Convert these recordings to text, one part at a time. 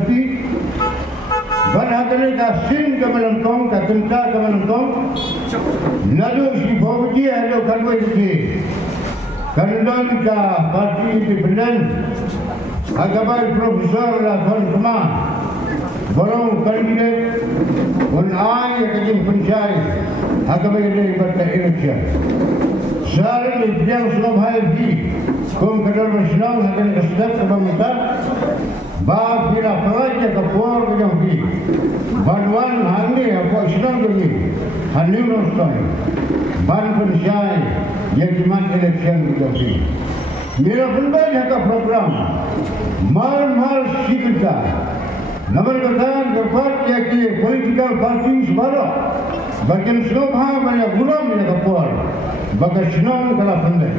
jampi ban hakane ka sin ka melengkong ka tenta ka melengkong lalu si boji ada kalwe di kandan ka parti independen agabai profesor la kon kema borong kandidat on ay kajin punjai agabai dari partai election Saran yang sudah hadir kom kadar nasional akan kesedak kebangunan bab kira pelajar kapor kejampi bantuan hangi apa sedang beri hanyu nostoi ban pensyai yang dimat election kejampi mira penbaik haka program mal sikita namun katakan kepat yaki political parties baru bagian selobha banyak gulam yang kapor bagai senang kalau pandai.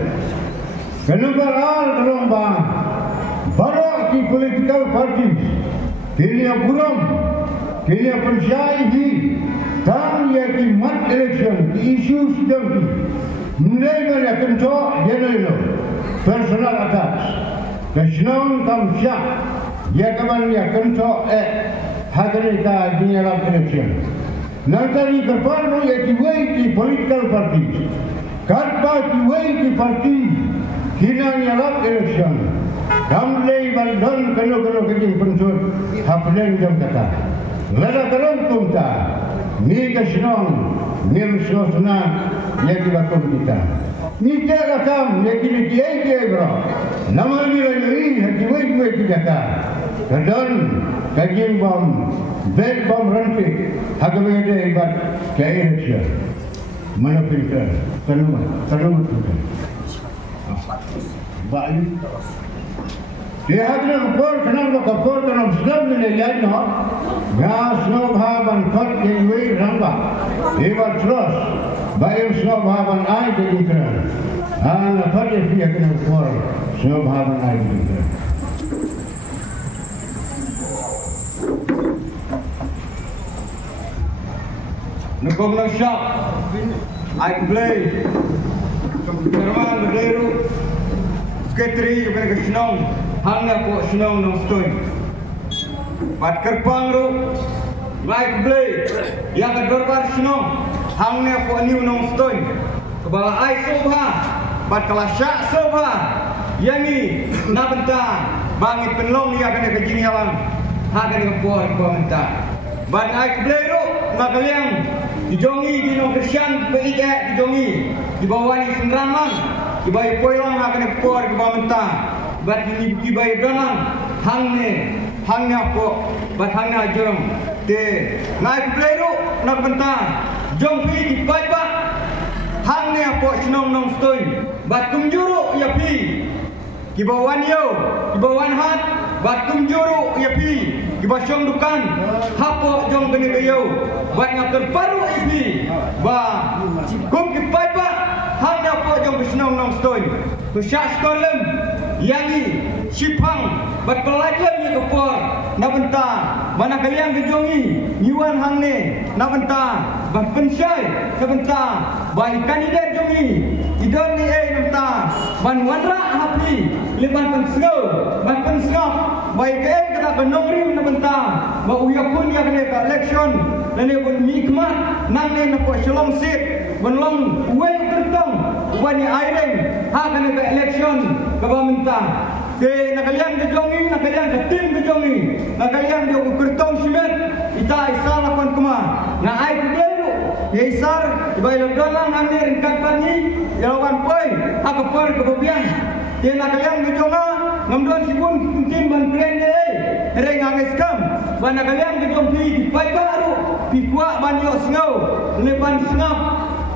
Kenapa kalau bang baru di political party kini buram kini pensyaihi dan yang di mat election di isu sedang mulai banyak contoh general personal attacks kesenang kamsya ya kawan ya contoh hadirika di dalam election. Nanti kepada yang di political party Karpa kiwai ki parti kinang yalap election kamlei bandon kano kejing pensur haplen jam kata lada kalon kumta ni kasnong nim sosna yaki bakom kita ni kera kam yaki ni kiai bro namal ni lagi kiwai kita kadon kejing bom bed bom ranti hagawe de ibat ke election mana filter kalau filter baik dia ada kapor kenal Islam ni lain no gas no bahaban kot kewi ramba ibat terus baik no bahaban ai jadi kena pada dia kena kapor no bahaban ai jadi kena Nukong ng shop, I play. Kerman Medero, Sketri, yung kaya sinong, hangga po sinong ng stoy. Pat kerpang ro, I play. Yang kedorbar sinong, hangga po niu ng stoy. Kebala ay sobha, pat kalasya sobha. Yangi, nabenta, bangit penlong ya kena kejingiawan. Hangga ni kepuan menta. Ban I play ro, nakaliang. Dijongi di no Kristian PIK dijongi di bawah ni sendraman di bawah poilang akan ekor di bawah mentah bat di bawah dalam hangnya po bat hangnya jom te naik pleru nak mentah jom pi di paipa hangnya po senong nong stoi bat tumjuru ya pi di bawah niyo di bawah hat bat tumjuru ya pi di bawah dukan hapo jom kene kayo banyak terbaru ini, bah, kum kipai pak, hanya po jom bersenang nong stoi, bersyak stolem, yangi, sipang, berpelajar ni kepor, nak bentang, mana kalian kejongi, nyuan hangne, nak bentang, berpensyai, nak bentang, baik kandidat jongi, idon ni nak bentang, ban wanra happy, leban pensengau, baik kata benongrim nak bentang, bah uyapun yang kena ke election. Lalu pun mikmat nang ni nak selong sit, belum uang tertong, uang ni airing, hak kena ke election kebamentang. Ke nak kalian kejongi, nak kalian ke tim kejongi, nak kalian dia kertong simet, ita isar lakukan kema, nak air dulu, ya isar, ibarat dalam nang ni ringkat pani, lawan poi, apa per kebabian. Dia nak kalian kejonga, ngamdon sibun tim ban brand ni, reng angis kam, mana kalian kejongi, baik baru. Pikuak banyak sengau, leban sengap,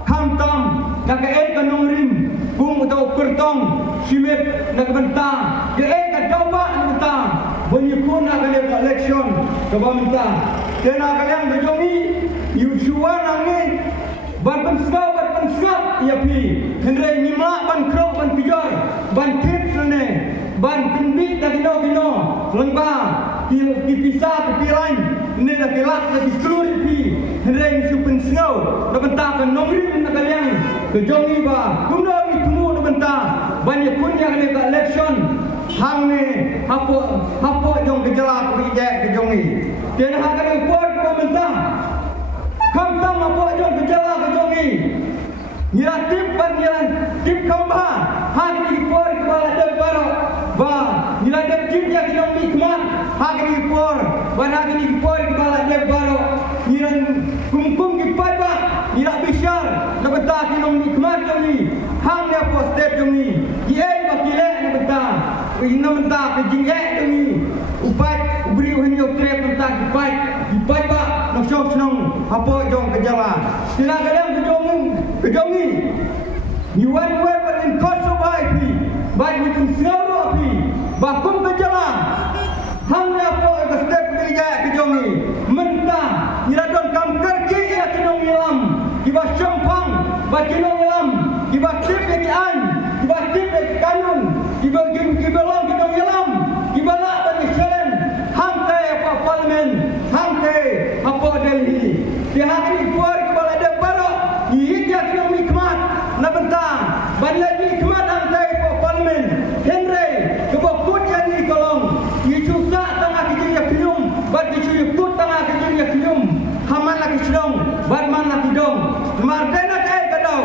hamtam, nak ke kanong rim, bung atau kertong, simet nak bentang, ke kadawak nak bentang, banyak pun nak kalian election, kebamintang, kena kalian berjongi, yusuan angin, ban pensengap, ia pi, hendrai nyimak ban krok ban pijar, ban tip lene, ban pinbit dah gino, lembah, dipisah ke lain. Ini dah kelak lagi seluruh pi hendai isu pensengau dah bentangkan nombrim nak kalian kejongi ba guna mi temu dah bentang banyak pun yang kena ke election hang ni hapo jong kejelak ke jong jongi. Tiada hak ada buat pemerintah. Kamtang apa jong kejala ke jongi. Ngira tip ban ngira tip kambah. Hak di por kepala de baro. Ba ngira de tip ya kinong mikman. Hak di por. Ban hak di por kepala de baro. Ngira kum ki pada. Ngira bisyar. Lebeta kinong mikman jongi. Hang dia posted jongi. Ye bakile lebeta. Ina menta ke jingek jongi. Upai beri henyo trep menta upai. Upai ba nak syok senong apa jong kejala. Sila kadang kejongi. You want weapon in Kosovo IP. Baik di Singapura IP. Bakum kejala. Hang dia apa ke step kejongi. Mentah. Ira don kam kerji ya kinong ilam. Iba syampang. Ba kinong ilam. Iba tip ya an. Iba tip ya kanun. Iba long kinong ilam. Iba nak bagi selen. Hang te apa parlimen. Hang te apa Delhi. Dia hari keluar kepala dia baru. Dia kinong mikmat. Na bentang. Ban lagi mikmat hang te apa parlimen. Henry kebokut yang ni kolong. Ijusa tengah kijing ya kium. Ban kijing put tengah kijing ya kium. Haman lagi sedong. Ban man lagi dong. Mar dena kai kadau.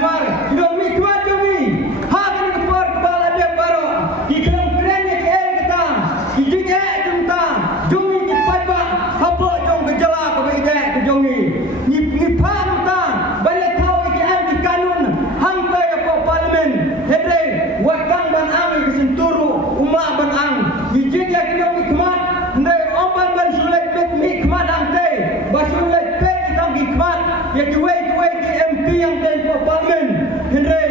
Mar hidung mikmat jongi. Hari keluar kepala dia baru. Ikhlam keren ya ke kita. Kijing jumta. Jongi kipat ba. Apa jong kejala ke beide ke jongi. Ngipa jumta. Balik tahu ke di kanun. Hang te apa parlimen. Henry wakang ban ang ke senturu. Umma ban ang. Kijing ya kinong mikmat. Henry omban ban sulit mikmat ang te. Basulit pe kitang mikmat. Ya duwe ke MP yang te apa parlimen. Henry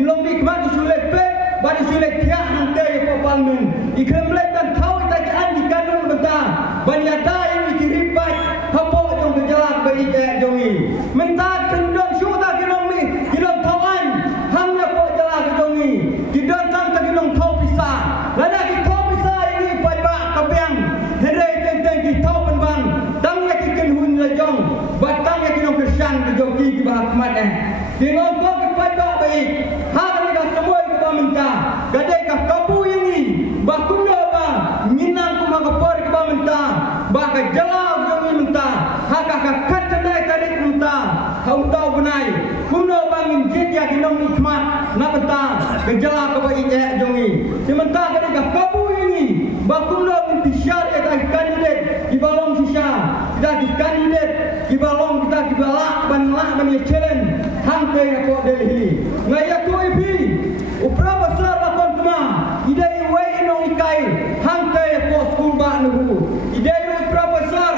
ilong mikmat sulit pe. Bani sulit tiak ang te apa parlimen. Ikhlam lek dan tahu tajaan di kanun benta. Bani ada yang dikiripat. Apa jong kejala beide jongi. Menta kendong syuta kinong tawan. Hang ya po jala ke jongi. Kidon tang ta kinong tau pisah. Lada ki tau pisah ini pai ba kapiang. Henry teng ki tau penbang. Tang ya ki ken hun la jong. Batang ya kinong Kristian ke joki ki ba hikmat Kinong ko ki pai ba baik. Hang ni ka semua ke ba menta. Gadai ka kabu ini. Ba kumno ba minang ku makapor ke ba menta. Ba ka jala jongi menta. Ha ka kat tandai tarik menta. Hau tau benai. Kumno ba min jia kinong hikmat. Na menta. Ke jala ke ba ije jongi. Sementa gadai ka kabu ini. Ba kumno min bisyar ya ka kandidat di balong sisa. Kita di kandidat di balong kita di balak ban ya challenge. Hang te ko Delhi. Ngaya tu ipi. Upra besar lakon tuma. Idai wei inong ikai. Hang te ko school ba nuhu. Idai upra besar.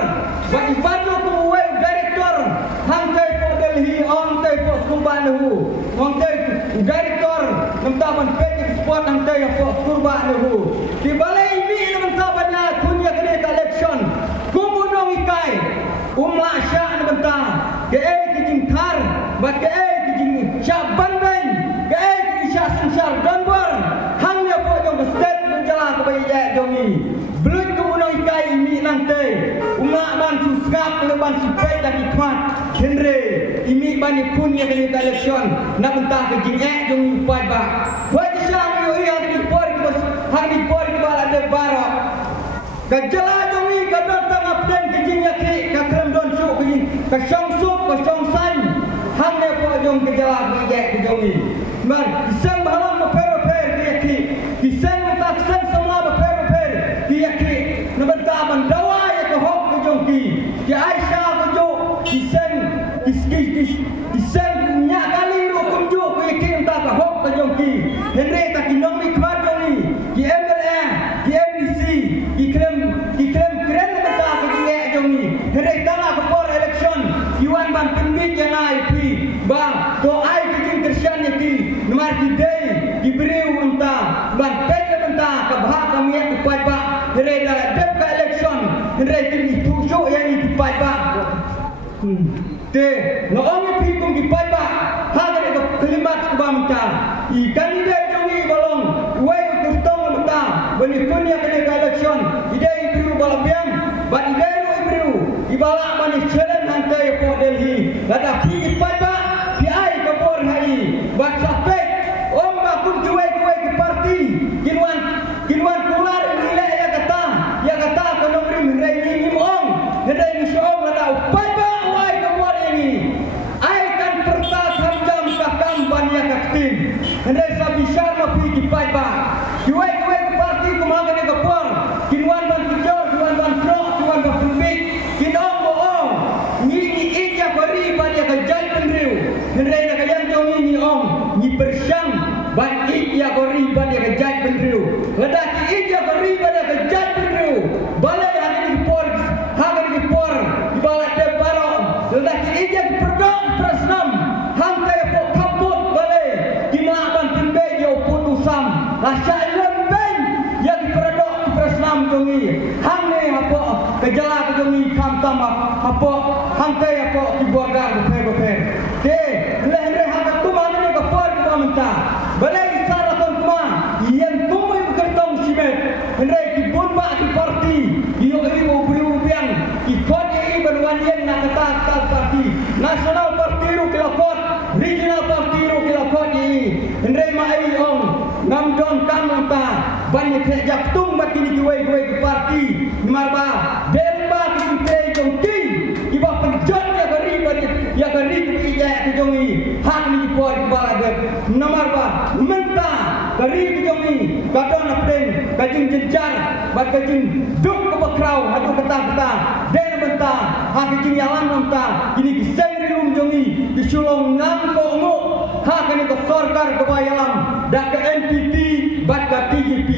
Ba ibadu tu wei director. Hang te ko Delhi. Hang te ko school ba nuhu. Hang te director. Namta ban page sport hang te ko school ba nuhu. Di balai ini namta bannya kunya kene election. Kumunong ikai. Umla syak namta. Ke kijing thar. Ba ke kijing syaban ben. Ke Sensar Donbor hang ya po jong state menjala ke bayi jongi belut kemunong ikai ini nanti umak ban susgap leban sukai dan ikmat Henry ini bani pun ya kini election nak mentah ke jingek jongi upai ba wajib syang yo yang dipor ke hang dipor ke bala de baro kejala jongi kadon tang update ke jingek ke krem don su ke syong sup ke syong san hang ya po jong kejala ke jongi man isang balang maper ki isang taksan semua maper ki nabenta bandawa ya ke hok ke jongki ki Aisyah ke jo isang nya kali ro kumjo ki entah ke hok ke jongki Henry tak kinong mikmat jongi ki MLA ki MDC ki krem keren nabenta ke jinge jongi Henry tanga ke por election Iwan ban pendit yang IP bang doai Kristian yaki nomor kidai diberi unta ban pet unta ke bahak kami yang dipai ba Henry dalam dep ke election Henry tinggi tusuk yang dipai ba te no ongi pikung dipai ba ha ke kelimat ke bamta I kandidat jongi balong wei kustong unta bani kunya ke election idai beri balabiang ban idai beri ibala bani challenge hantai ko Delhi ada pikir dipai ba buat sampai om bakum juai ke parti kinwan kular nilai ya kata konomri menrei Hendai ni syom lada upai ba uai kebuat ini. Ai kan pertas hamjam kakam bania kaktim. Hendai sabisar mapi kipai ba. Kiwai parti kumaga ni kapor. Kinwan ban kijor, kinwan ban trok, kinwan ban pembik. Kinong boong. Ni ija bari bania kajai penriu. Hendai nak kalian jom ni om. Ni bersyam ban ija bari bania kajai penriu. Lada ki ija bari bania kajai penriu. Balai hari ni por, hari ni por. Balai de barong. Lada ki ija perdok prasnam. Hangkai pok kaput balai. Kimaban pembik yo putusam. Rasa lembeng yang perdok prasnam jongi. Hang ni apa kejala jongi kam tam apa hangkai apa kiborgar bepe. De lehre hang tu mana ni kapor kita minta. Balai sara ton kuma yang tumui kertong simet. Hendai kibun ba ki parti. Iyo ibu beriu biang ikut ini berwanian nak kata parti. Nasional parti ru kelakot. Regional parti ru kelakot ini. Hendai mai ong ngam don kam mata. Banyak kerja tung bat kini kuai ke parti. Marba derba ki jongki. Iba penjat ya gari ke ija ke jongi. Hak ni por kepala de. Nomor ba menta gari ke jongi. Kadon apden kajing jejar bat kajing duk ke bakrau hadu kata-kata. Den menta hak kajing yalan menta. Ini kisai rilum jongi. Disulong ngam ko ngu. Hak ni ke sorkar ke bayalam. Dak ke NPP bat ke TGP.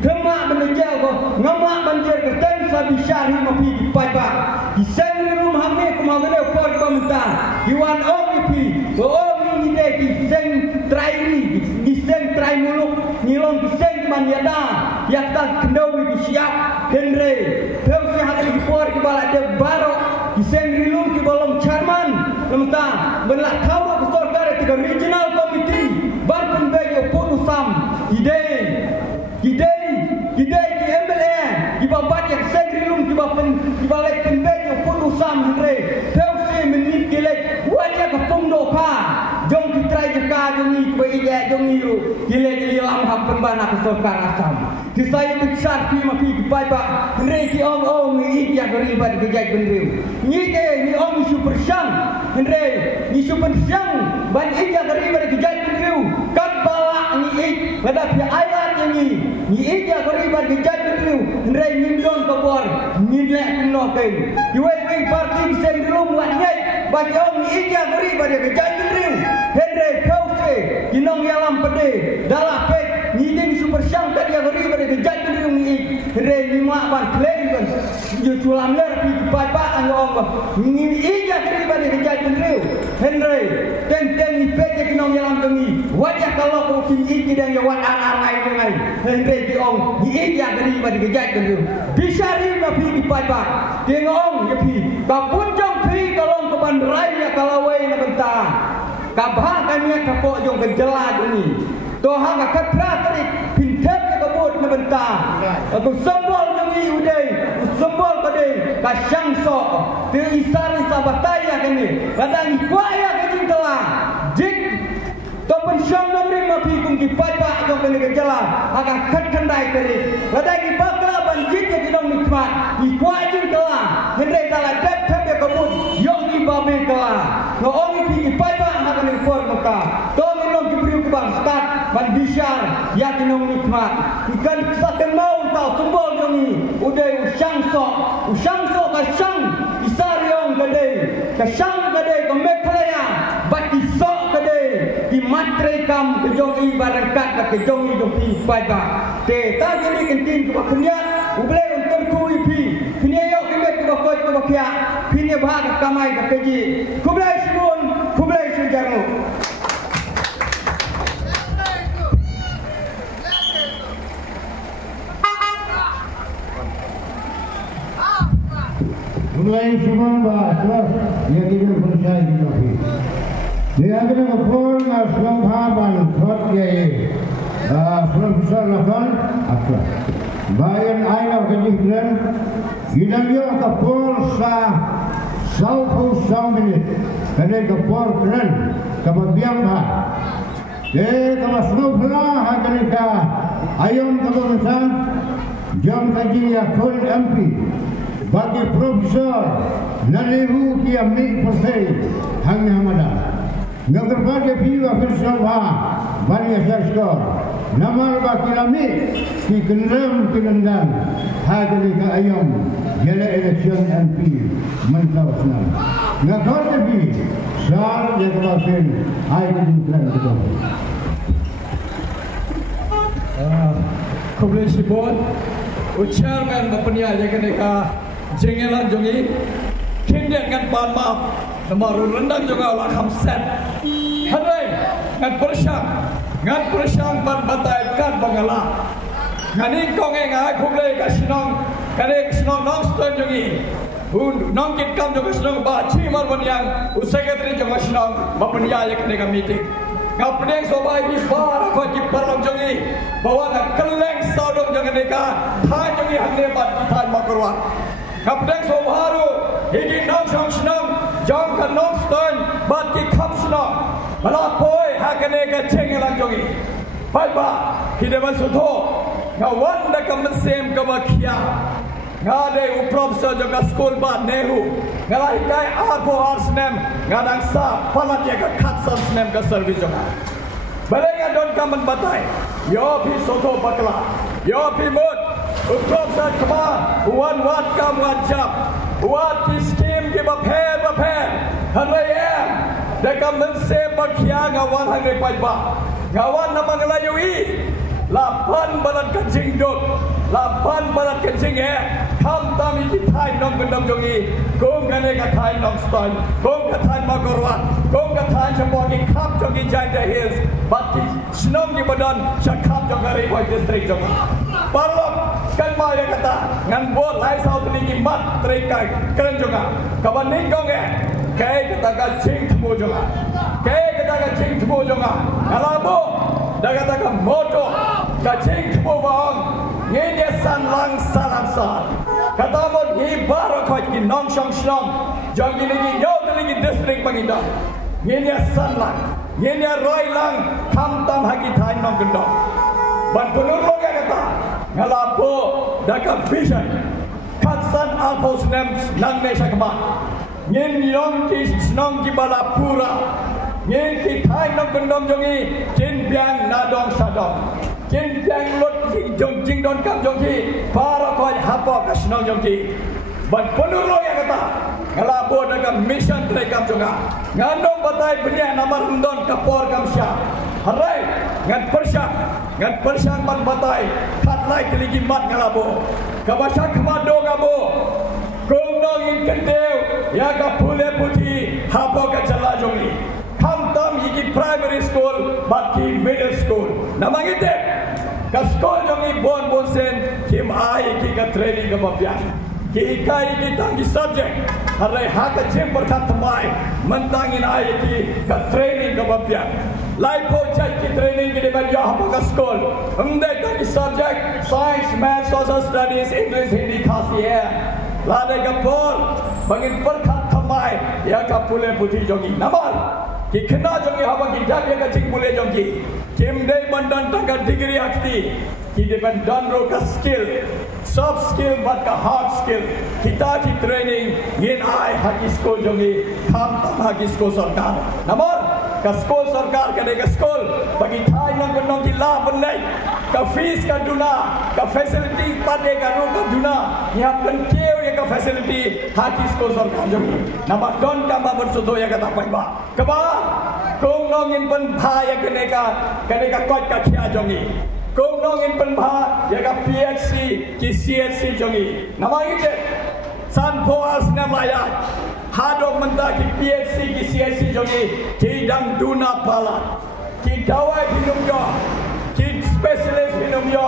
Kemak menjel ko ngamak banjir ke ten sabi syari mapi pai ba. Kisai rilum hamne kumagane por pementa. Iwan OVP, boong ni dek kiseng trairi, kiseng trai muluk, nilong kiseng maniada, yang tak kendawi disiap, Henry, peusi hari di por ke balak de barok, kiseng rilum ke bolong chairman, lemta, benlak kau ke sorkar tiga regional committee, barpun bejo putusam, idei di MLA, di babat yang kiseng rilum ke balak penbejo putusam Henry, peusi menit gilek. Wajah kepung doka, jom kita jeka jongi beija jongi ru, gile lam ham pembana kesorkar asam. Kisah besar pi mapi kipai ba, Henry ong ni ia gari bad gejai benriu. Ni super syang, Henry ni super syang, ban ija gari bad gejai benriu. Kat bala ni lada pi ayat ni ija gari bad gejai benriu. Henry nimdon kabor, nilek kuno kain. Iwai parti kiseng rum lanyai. Bagi orang ija geri pada kejadian riu. Henry Pause, kinong yalam pede. Dalam pet, nyiding super syang tadi geri pada kejadian riu ni. Henry lima ban klaim kan. Jualan ler pi bapa anggo. Ni ija geri pada kejadian riu. Henry, teng ni pet kinong yalam tengi. Wajah kalau kau kini dan yawan arai dengan. Henry diong, ni ija geri pada kejadian riu. Bisari napi di bapa. Tengok yapi. Kapunjang pi kalau banderai ya kalawai na benta. Kabah kami kapok jong kejelad ini. Toha ka katra tarik pintet ka kabut na benta. Aku sembol jongi udai, sembol kade ka syangso. Te isar sabataya kami. Kadang kuaya ka jingtala. Jik to pensyang negeri mapi kum ki pai-pai jong kene kejelad. Akan kandai kare. Kadang ki bakla banjit ke kidong nikmat. Kuaya jingtala. Hendai tala dep ke kabut. Babe kala, no ongi pigi pai-pai akan import muka. Tomi nong kiberiu ke bang start, ban bisyar, yakin nong nikmat. Ikan saken mau tau sembol jongi, udai usang sok kasang, isariong gede, kasang gede kemeklaya, bati sok gede, di matre kam kejongi barangkat ke jongi jongi pai-pai. Te tadi ni kentin ke bakuniat, uble untuk kui pi, pinayok kemet ke bakoi ke bakia. Pini bahag kamai ke keji. Kublai sebun, kublai sejarmu. Kublai sebun bahas, ia kita percaya di nabi. Dia kita ngepol ngasong haban kot ye. Profesor Lakan, apa? Bayan ayam kejadian. Kita dia ngepol Sauku minit, kene kapor keren, kapabiang ba. Kamasno pula hakane ka ayom kabonsa, jam kaji ya kol MP. Bagi Profesor Nalihu Kiamik Persei Hangnya Hamadan Ngerbagai Piwa Kersoba Bani Asar Skor Namar Bakilami Ki Kendam Kenendan Hadri Ka Ayam Jala election MP Mentau Senang Ngakar Tepi Sal Jakabasin Aida Dukran Kedong Kublesi Board Chairman Bapania Jaganeka Jengelan Jongi Kindian kan Pan Maaf Namaru rendang juga lah Hamset Hadai Ngan Persyang Ban Batai Kan Bangala Ngani Konge Ngai Kublai Kasinong Kane Kasinong Nong Stone Jongi Nong Kit Kam Jongi Sinong Ba Cimar Banyang Secretary Jongi Sinong Bapania Jaganeka meeting Ngapdeng sobai di bar ko di parlam jongi bawa na keleng saudong jangan neka thai jongi hangne bat di thai makarwa ngapdeng sobaru higi nong song snong jong ka nong stone bat di kham snong bala poi hakane ka chengelang jongi pai ba hideban sutho ngawan da kam sem ka bakhia ngade uprofesor jaga school ba nehu ngalai kai arpo arsnem ngadang sa palat ya ka khatsan snem ka service jaga balenga don kaman batai yo phi soto bakla yo phi mot uprofesor kama wan wat kam wat jap wat ki scheme ki ba pher hanaya da kam se bakhia ngawan hangre pai ba ngawan namangla yui lapan balat kencing dok lapan balat kencing kam tami di thai nong gendam jongi kong gane ka thai nong stone kong ka thai makorwat kong ka thai chapoki khap jongi jaida hills bati snong di badan chakhap jongari boy district jongi parlok kan ma ya kata ngan bot lai south ni mat trika keren jonga kaban ning kong kai kata ka ching thmo jonga kai kata ka ching thmo jonga alabo daga daga moto ka ching thmo bang ngene san lang salam san kata mo hi baro ko ki nong shong shong jong ni ni yo ni district panginda ngene san lang ngene roi lang tham tam ha ki thai nong gendo ban punur lo ga kata ngalapo daga vision katsan alpos nem nang ne sakma ngin yong ki snong ki balapura ngin ki thai nong gendom jongi chin biang nadong sadong chin biang lot jong jing don kam jongi para ko hapo ka snong jongi ban punur lo ya kata ngalapo daga mission tre kam jonga ngandong batai benya namar ndon kapor kam sya harai ngan persyang ban batai khat lai keligi mat ngalapo kabasha khamado gabo kong nong in kendeu ya ka phule puthi hapo ka chala jongi kham tam yiki primary school baki middle school namangite ka school jongi bon sen kim ai ki ka training ka mapyan ki kai ki tangi subject harai ha ka chem perkhat thamai mentangin ai ki ka training ka mapyan lai po chat ki training ki deban ya hapo ka school humde tangi subject science math social studies english hindi khasiya lade kapol bangin perkhat thamai ya ka pule puthi jongi namal ki khna jongi haba ki dap ya ka ching pule jongi kim dei bandan taka degree akti ki deban dan ro ka skill soft skill but ka hard skill kita ki training yin ai haki school jongi kham tam haki school sarkar namal ka school sarkar ka de ka school bagi thai nang gendong ki la banai ka fees ka duna ka facility pade ka ro ka duna ya pen keu ya ka facility haki school sarkar jongi nama don ka ba bersudo ya kata pai ba ka ba kong nongin pen pha ya kaneka kot ka khia jongi kong nongin pen pha ya ka PhD ki CSC jongi nama ite san poas namaya hadok menta ki PhD ki CSC jongi ki dang duna pala ki dawai binum yo ki specialist binum yo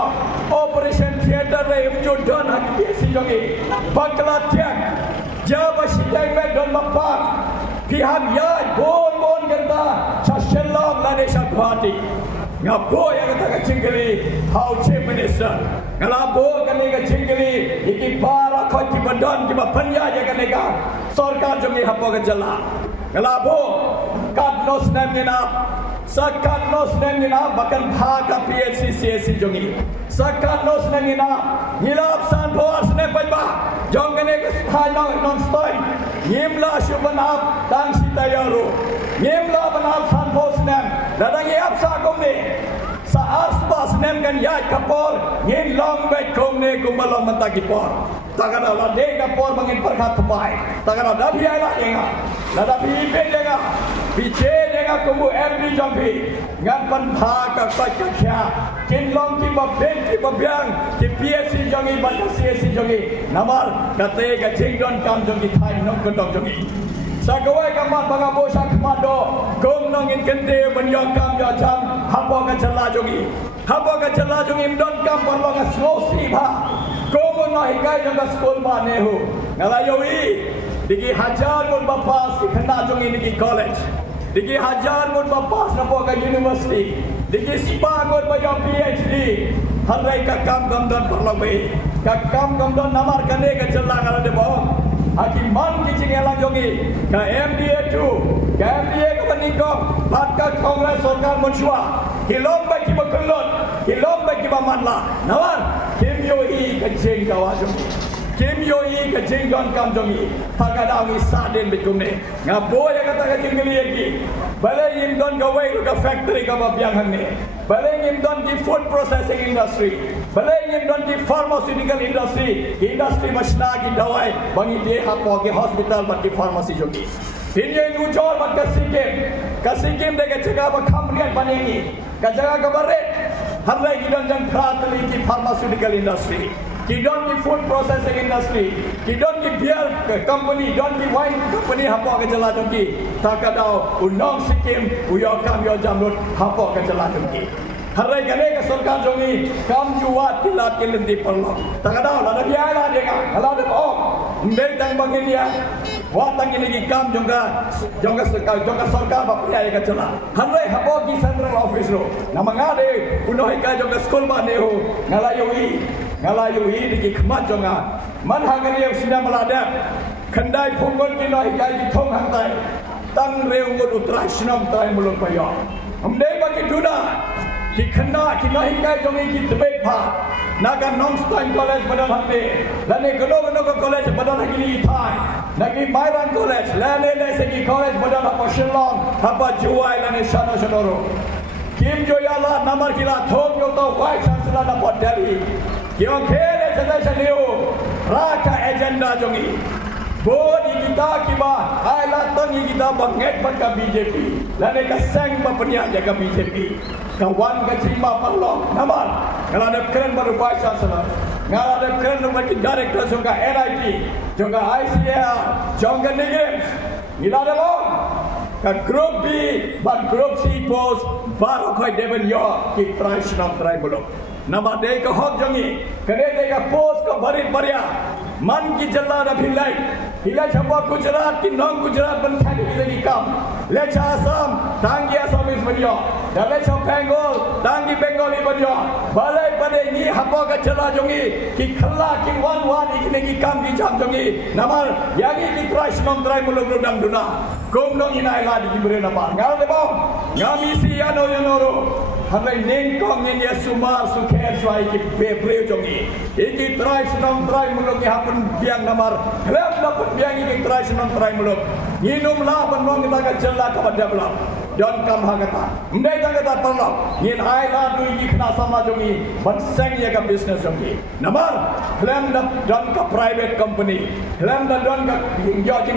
operation theater re umjo don ha ki PhD jongi bakla tiang jaba sidai me don mapak ki ham ya bon ganda chashelong la ne shakwati ngapo ya kata ka cingeli how chief minister ngalapo kane ka cingeli iki para khoti badan ki bapanya ya kane ka sarkar jongi hapo ka jala ngalapo kat nos nemina sakat nos nemina bakan bha ka PhD CSC jongi sakat nos nemina hilap san boas ne pai ba jong kane khai non stoi ngimla syubanap tang sitayaru ngimla banap sanpo snem dadang yap sa komni sa aspa snem kan yai kapor ngin long bet komne kumalong mantakipor takana la de kapor bangin perkhat pai takana da bhi ala denga da bhi pe denga biche denga kumu every jampi ngan pan pha ka kya kin long ki babben ki babyang ki PSC jongi ban CSC jongi namar kate ka jingdon kam jongi thai nok kodok jongi sagawai kamat bangabo sakmado gong nongin kente banyo kam yo jam hapo ka chala jongi mdon kam parlong slow si bha gomo no hikai jonga school ba nehu ngalayoi digi hajar mun bapas ki khana jongi niki college digi hajar mun bapas napo ka university digi spa mun bayo PhD harai ka kam gamdon parlong be ka kam gamdon namar kane ka chala ngala de bong hakiman ki cingela jongi ka MBA 2 ka MBA ka panikok baka kongres sarkar munshwa kilom ba ki bakulot kilom ba ki bamanla nawar kim yo hi ka jing ka wajongi kim yo hi ka jing don kam jongi takada mi saden bikumne ngabo ya kata ka jingli ki bale yim don ka wai ka factory ka babyang hanne bale yim don ki food processing industry bale yim don ki pharmaceutical industry mashna ki dawai bangi de hapo ki hospital bat ki pharmacy jongi Hinye nujol bat kasikim de jaga ba khamrian baneni ka jaga ka baret hamrai gidon jang pratli ki pharmaceutical industry kidon ki food processing industry kidon ki beer company don ki wine company hapo ka jala jongi takadao unong sikim uyokam yo jamrut hapo ka jala jongi harai gane ka sarkar jongi kam juwat tilat ke lendi parlo takadao la biya la dega ala de om mbeng dang banginia watang ini kam jonga sarkar ba priya ka jala harai hapo ki central office ro namangade unohi ka jonga school ba neho ngalayui diki khmat jonga man hangani yang sudah meladap kandai pungon ki noi kai ki thong hantai tang reu ngut utrai snam trai mulun payo amdei ba ki duna ki khanda ki noi kai jongi ki tebek pha naga non-stop college badal hande lane gono ko college badal hagili thai nagi mairan college lane se ki college badal apa shillong apa juwai lane shano shanoro kim joyala namar kila thong yo to vice chancellor na pot delhi Kiong khele sedai seliu raka agenda jongi bodi kita kiba aila tangi kita banget pada BJP lane ka sang bapnya jaga BJP kawan ka cima parlo namar kalau ada keren baru vice chancellor kalau ada keren bagi director juga NIT juga ICL juga negeri gila ada bang ka group B ban group C post baru koi deben yo ki traditional tribal nama de ka hok jangi kene de ka post ka bari barya man ki jalla na hilai chamba Gujarat ki non Gujarat ban thani ki kam le cha Assam tangi Assamese banyo dale cha Bengal tangi Bengali banyo balai pade ni hapo ka jalla jangi ki khalla ki wan ikne ki kam ki jam jangi namar yagi ki traditional tribe muluk rudang duna kom nong inai la di bre na par ngal de bom ngami si ano yanoro hamai ning kong ni sumar sukher swai ki bebre jongi iki traditional tribe muluk ki hapun biang namar klap dapat biang iki traditional tribe muluk nginum la banong la ka jalla ka badabla don kam hagata mdai tangata parlo ngin ai la du iki khna sama jongi ban sang ye ka business jongi namar klam da don ka private company klam da don ka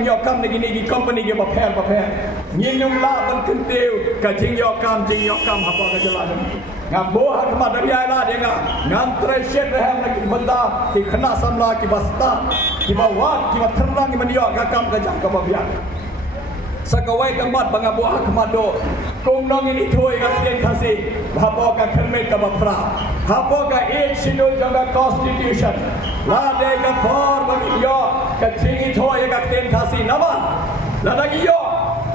yo kam ni gi company ge ba pher nginum la ban kenteu ka jing yo kam hapa ka jalla jongi ngabo hakma dari ai la denga ngam treshet rehem na ki banda ki khna samla ki basta ki ba wat ki ba tharna ki manyo ka kam ka jang ka ba biak sakawai kamat bangabo hakmado kung nong ini thoi ka ten khasi hapo ka khalmet ka bapra hapo ka ek schedule jaga constitution la de ka for bagyo ka chingi thoi ka ten khasi nama la dagiyo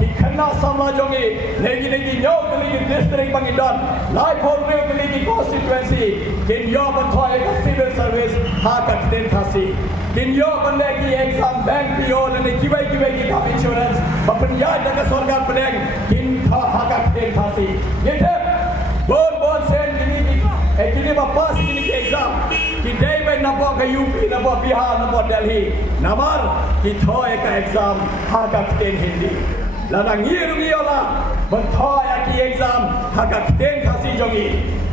ki khanna samla jongi legi nyo kali district bangidon lai for real kali constituency kin yo ban thoi ka civil service ha ka ten khasi kin yo ban legi exam bank PO ne kibai ki ka insurance bapenjat dengan sarkar pedeng kin ha ka ten khasi ye the bon sen gini ba pass gini exam kita baik nampak ke UP, nampak Bihar, nampak Delhi. Namar kita ke exam hak kita Hindi. Ladang ngir-ngirlah bentoy aki exam hak kita kasih jongi.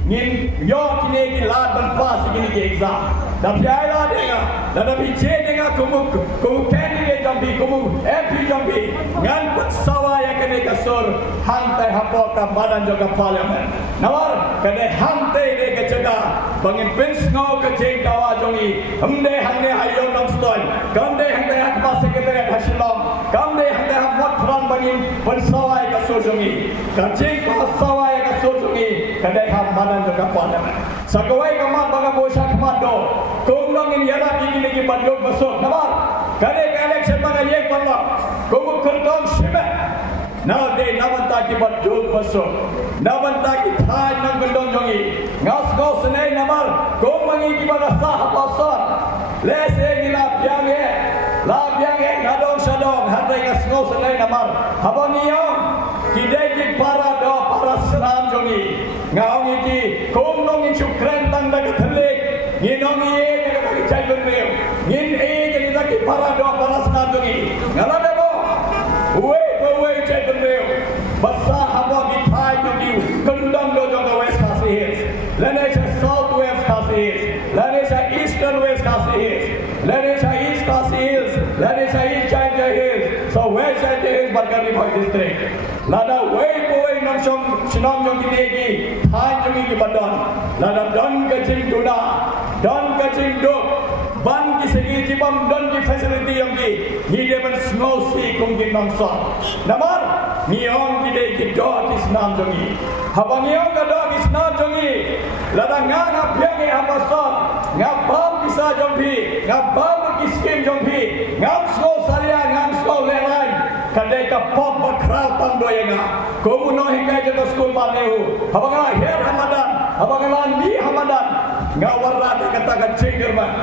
Ngin yo kini ki lad ban pas kini ki exam. Dah biaya dengar, dah bice dengar kumu candidate jambi, kumu MP jambi. Ngan pesawat yang kini kasur hantai hapo ke badan jaga parlimen. Nawar kene hantai de ke jaga bangin pensngau ke jeng kawa jongi. Hamde hande hayo nong stoi. Kamde hande hak pas sekretariat hasilom. Kamde hande hak mot peran bangin pesawat kasur jongi. Kajeng pesawat kasur jongi. Kene hak badan jaga parlimen. Sagawai kamat baga bosak mado. Kumlang ini ada begini bandung besok. Nampak? Kali election mana yang bandung? Kumu kertong siapa? Now they nawan taki bandung besok. Nawan taki thai nang gendong jongi. Ngas kau senai nampak? Kumang ini pada sah pasar. Lese gila biang ngadong sadong. Hadai ngas kau senai nampak? Abang iyong kidai di para senam jongi. Ngau ini kumlang ini cukren tang dak telik. Nginong iye jaga bagi cai berneu. Ngin jadi lagi para doa para senam jongi. Ngalah debo. Uwe cai berneu. Basah haba gitai jongi. Kendang do jaga West Khasi Hills. Lanesha South West Khasi Hills. Lanesha Eastern West Khasi Hills. Lanesha East Khasi Hills. Lanesha East Chanja Hills. So West Chanja Hills Bargani Bhai district. Lada way nam senam jongi negi. Thai jongi ki badan. Lada don kecing duna. Don kacing dok, ban ki segi jibam don ki facility yang ki, hide ban snow si kungkin nongson. Namar, niong ki dek ki dok ki senam jongi. Habang niong ka dok ki senam jongi, lada ngap yang hapason, ngapam bisa jompi, ngapam ki skim jompi, ngap snow salia, ngap snow lerai. Kadai ka pop bakrau tam doyenga. Komu no hingga jatuh school panehu. Habang her Hamadan, habang ni Hamadan. Ngawarra kata kacing german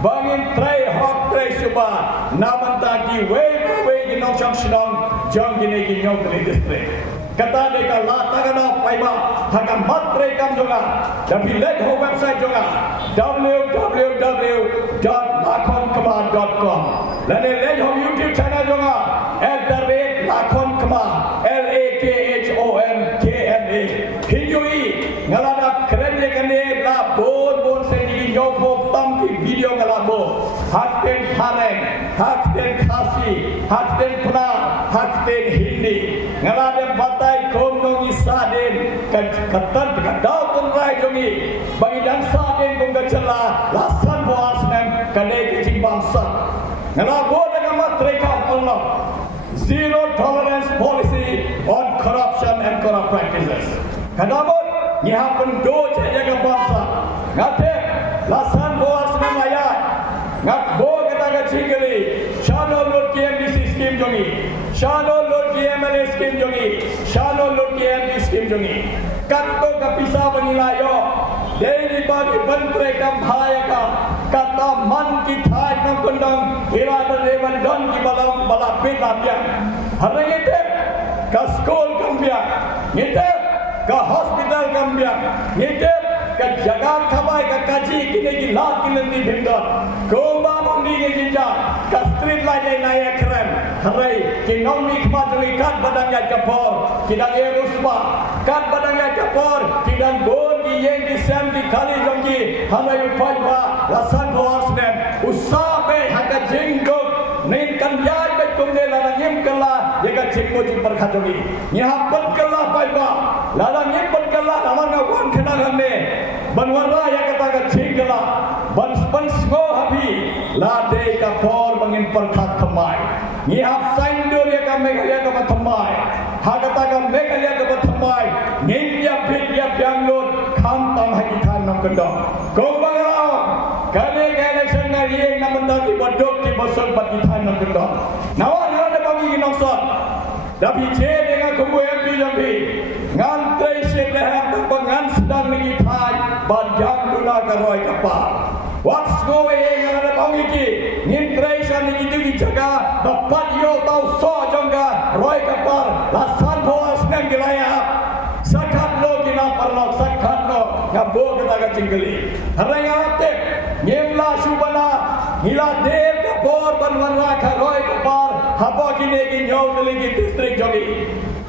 bangin tray hot tray suba naman tagi way ginong senong jong gini ginyong dari district kata deka lata kana paiba haka matre kam jonga tapi let ho website jonga www.lakhonkemah.com lane let ho YouTube channel jonga @lakhonkemah LAKHONKMA hijui ngalana keren kene la bon sendiri nyopo tam ki video ngalabo hakten Hareng hakten Khasi hakten Pra hakten Hindi ngalade batai komnong isaden katan kadau tunrai jongi bagi dan saden kong gacela lasan boas nem kane kicing bangsa ngalabo dengan matreka Allah zero tolerance policy on corruption and corrupt practices kadamot nyihapen doce jaga bangsa ngate lasan boas nem ayat ngat bo kata cingeli shano lot KMDC scheme jongi shano lot KMLA scheme jongi shano lot KMD scheme jongi katto kapisa banilayo daily bagi bantre kam bhayaka kata man ki thai kam kundang hira devan don ki balam bala pitapya harengete ka school kambya ngite ka hospital kambya ngite ka jaga khabai ka kaji kine ki lat kilendi bhindon komba mundi ke jinja ka street light naya keren harai ki nomni khma joi kat badangya kapor kidang eruspa kat badangya kapor kidang bon ki yeng ki sam ki khali jongki harai upaiba lasan boas nem usabe haka jinggo nin kan yai be kumne lana nyim kala yega jingmo jing perkhajogi nyahapat kala paiba lana nyim kala amanga wan khenang hamne banwarra ya kata ka jingla ban ngo habi la de ka por bangin perkhat khamai nyihap saindur ya ka meghalya ka thamai hagata ka meghalya ka thamai ningya bidya byanglot kham tam hai than nam kendong gombangao kane ka election na rieng namanda ki bodok ki bosol bat ki than nam kendong nawa ngana bagi ginongson dapi je dengan kubu MP jambi ngan trai sedeh ngan sedang ngi thai banjang duna ka roi kapal what's going ngana bangi ki ngin trai san ngi tu ki jaga dapat yo tau so jongga roi kapal lasan boas nang gelaya sakat lo gina parlok sakat lo ngap bo kita ka cingkeli harenga te ngemla subana ngila del ka bor banwanra ka roi ka par habo kine ki nyau teli ki district jogi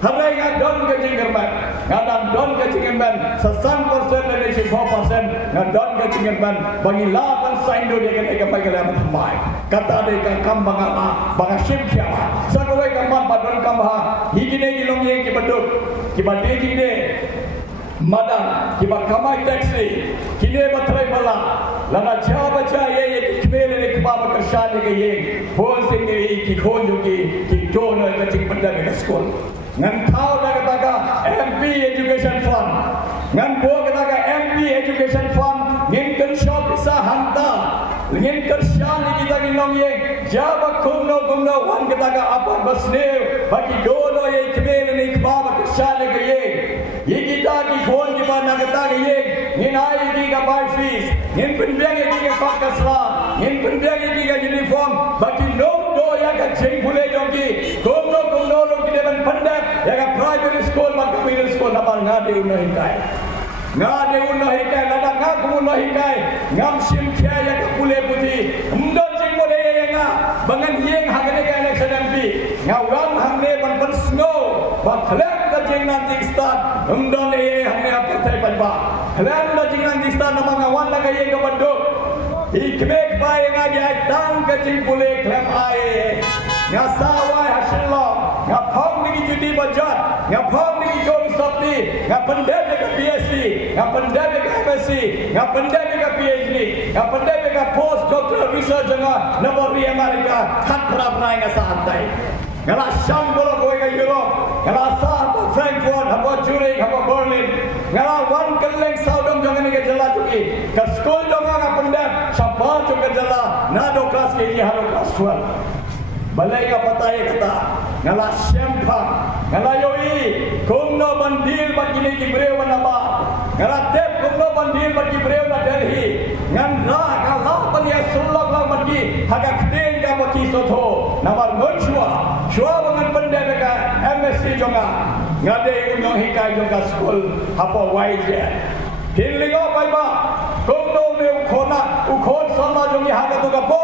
harenga don ka cingkerman ngadam don ka cingkerman sasan persen dari 10% ngadon ka cingkerman bagi lapan saindo dia kene ka pagala matmai kata de ka kambang ama banga shimkya sakawai ka man badon kambha higine ki long ye ki baduk ki bade ki de Madam, kita kamai taxi, kini batrai bala, lana jawab aja ye kemana ni kebab kerja ni ye, pun sini ki konjuki ki jono kecik benda ni sekolah. Ngan kau dah kata MP Education Fund, ngan bo kata MP Education Fund, ngin kerja bisa hantar, ngin kerja ni kita nginom ye, jawab kumno wan kata apa basne, bagi jono ye kemana ni kebab kerja ni ye. Ye kita ki phone ki ba na kata ye ngin ai ki ka buy fees ngin penbiang ye ki ka kasla ngin penbiang ye ki ka uniform baki no do ya ka cheng phule jongi komno lo ki deban pandak ya ka primary school ma ka middle school na ban ngade unno hikai lada ngaku unno hikai ngam sim kya ya ka phule puti mdon cheng mo le ye nga bangan yeng hagane ka election MP ngawang hamne ban snow ba khlek ka jeng nanti start umdon ye hamne apathay panba khlek ka jeng nanti start na mga wan la ka ye ka bando ikmek ba ye nga ya tang ka jeng phule khlek ai nga sawai hasilla nga phom ni judi bajat nga phom ni jom sapti nga pandai ka PhD nga pandai ka MSc nga pandai ka PhD nga pandai ka post doctoral research nga nabari Amerika khat kharap nai nga santai ngala sham bolo boy ka Europe ngala sa Frankfurt habo Zurich habo Berlin ngala wan keleng saudam jangan ni ka jala tuki ka school jangan nga pandai sapa ka jala na do class ke ye haro class 12 balai ka patay kata ngala syampa ngala yoi kumno bandil bagini ki breu manaba ngala tep kumno bandil bagi breu na Delhi ngandra ngala pania sulak la bagi haga kten ka baki sotho namar monchua shua bangan pandai ka MSc jonga ngade unno hikai jonga school hapo waije hinlingo baiba kumno me ukhon sama jongi haga to ka po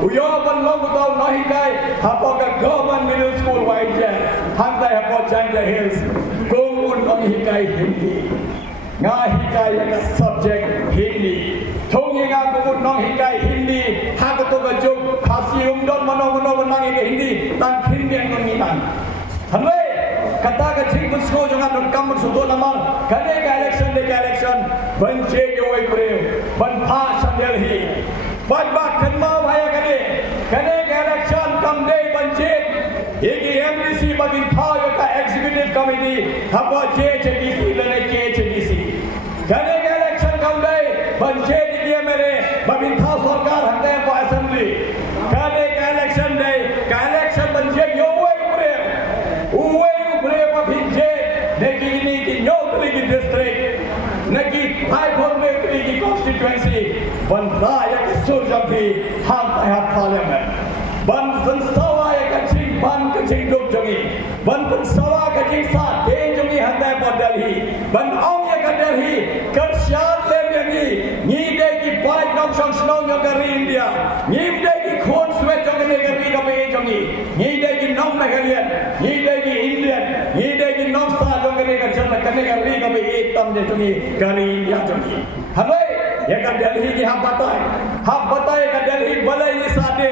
uyo ban long tau nahi kai hapo ka government middle school waije hantai hapo Janja Hills kumun on hikai Hindi nga hikai ka subject Hindi thongi nga kumun nong hikai Hindi haga to ka jog khasi umdon mano banang ke Hindi tan Hindi ang nginan hanwe kata ka chingkun sko jonga don kam sudo namar kane ka election banche ke oi preu ban pha Delhi Bajba kenma bhaya kane ka election kam day banjit eki MDC bagi thao ka executive committee habo JHDC lane KHDC kane ka election kam day banjit dia mere bagi thao sarkar hande ko assembly kane ka election day ka election banjit yo uwe ba bhinje neki ni ki nyotri ki district neki 500 ki constituency ban raya ke surjapi ham ha parliament ban sansawa ya ching ban ke ching dok jongi ban sansawa ke ching sa de jongi handa ba Delhi ban ong ya ke Delhi kersyat le ni de ki pai nok sang snong ke India ni de ki khon swet jongi ke ri ka pe jongi ni de ki nom na kalian ni de ki Indian ni de ki nom sa jongi ke jana kane ke ri ka pe tam de jongi ke India jongi hai ya ka Delhi ki hab batai ka Delhi balai ni sade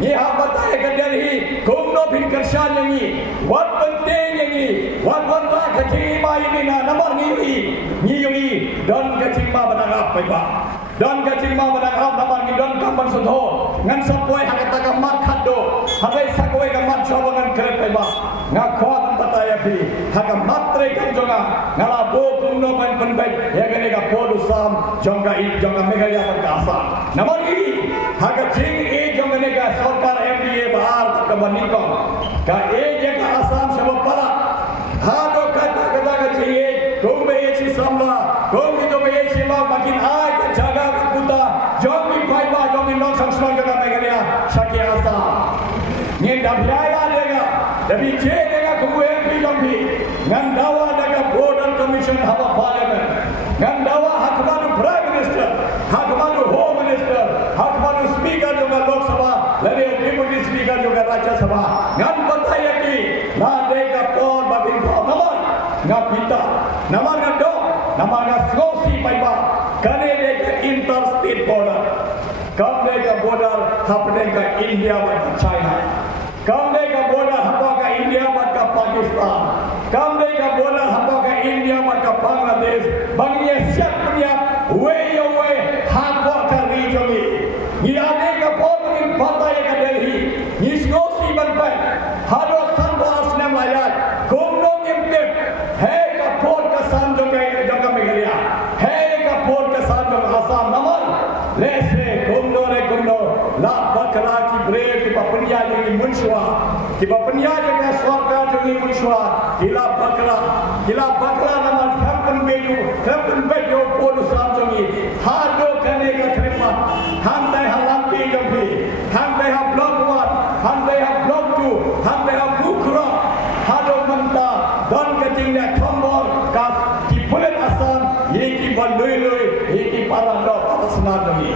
ni hab batai ka Delhi kumno bin kershan ni wat penting ni wat ra ka chi ma ni na namar ni yui don ka chi ma banang apa ba don ka chi ma banang apa namar ni don kamban sudho ngan sapoi hakata ka mat khado habai sakoi ka mat chobangan kre ba nga khot batai api haka matre kan jonga ngala bo kumno ban penbai ya gane ka podu sam jonga meghalaya ka asa namar ni haka ching e jonga ne ka sarkar MDA bahar ka baniko ka e je ka asam sab pala ha do kata ka chiye kum be chi samla kum to be chi la makin ai ka jaga ka puta jongi pai ba jongi no samsman ka meghalaya shaki asa ni dabya lega dabi je lega kum MP jongi ngandawa daga board commission haba parliament ngandawa hak Deputy Speaker juga Raja Sabha ngan bataya ki la dega por babin ko namar ngapita namar ngado namar ngasosi paiba kane dega interstate border kam dega border hapne ka India mat China kam dega border hapa ka India mat ka Pakistan kam dega border hapa ka India mat ka Bangladesh bangiya siap punya way away hapa ka region ni ade ka por bagin bataya ka Delhi ni skosi banpai hado sandas ne mayat gomdong impep hey ka por ka sanjong ka jaga Meghalaya hey ka por ka sanjong Assam namar lese gomdo la bakla ki break ki bapniya ni munshwa ki bapniya ni sarkar ni munshwa kila bakla namar kampen beju por sanjong ni hado kane ka thema hamdai halampi jampi hamdai ha block 1 hamdai ha block 2 hamdai ha bukra hado manta don ka tingna thambor ka ki pulen Assam ye ki bandoi ye ki parando patasna ni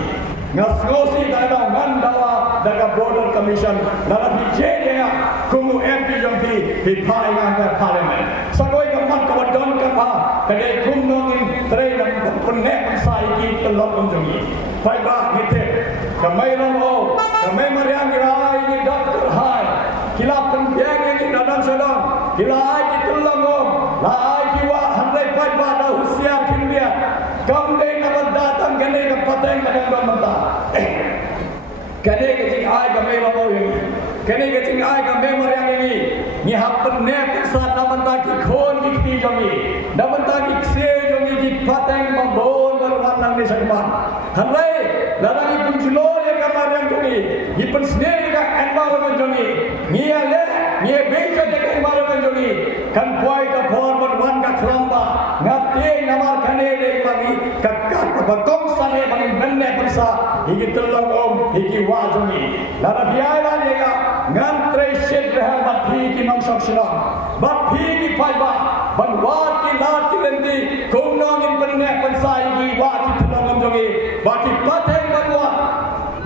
ngasosi dana ngandawa daga border commission lara bijenya kumu MP jampi hi phainga ka parliament sagoi ka mat ka don ka pa kade kumnongin trainam punne sai ki telok unjungi pai ba ngite kamai lo kamai mariang rai ni doctor hai kila penjeng ni dadan sedang kila ai ki telong la ai ki wa handai pai ba da husia kindia kam de na datang kane ka pateng ka don mata kane ke jing ai ka mai lo ni kane ke jing ai ka mai mariang ni happen ne pisa namanta ki khon ki ti jomi namanta ki se jomi ki pateng mambon balwan nang ni sakman hanai lada ni punjulo ye ka mariang jomi ni pensne ka environment jomi ni ale ni bejo de environment jomi kan poi ka phon balwan ka thlamba ngate namar kane de bagi ka batong sane bagi benne persa higi telong om higi wa jomi lada biai la lega ngan tre shet rehal bathi ki nong sok sinong bathi ki paiba ban wa ki la ki lendi kumnong in benne persa higi wa ki telong om jomi baki pateng banwa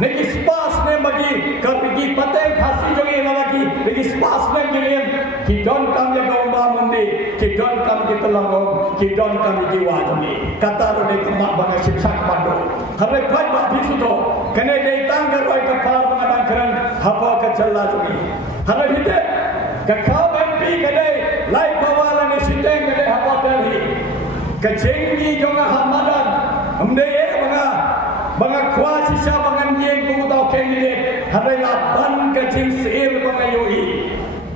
negi spas ne bagi karpigi pateng khasi jogi lagi negi spas ne gilem ki don kam le gomba mundi ki don kam ki telong om ki don kam ki wa jomi kata ro de kama banga shikshak bando hare pai ba bisuto kene de tanggar oi ka par banga kran hapo ka challa jogi hare hite ka khau MP kade lai pawala ne siteng kade hapo Delhi ka jengi jonga hamadan amde ye banga kuasi sya bangan yeng pengutau candidate hadai la ban ka jing seir banga yoi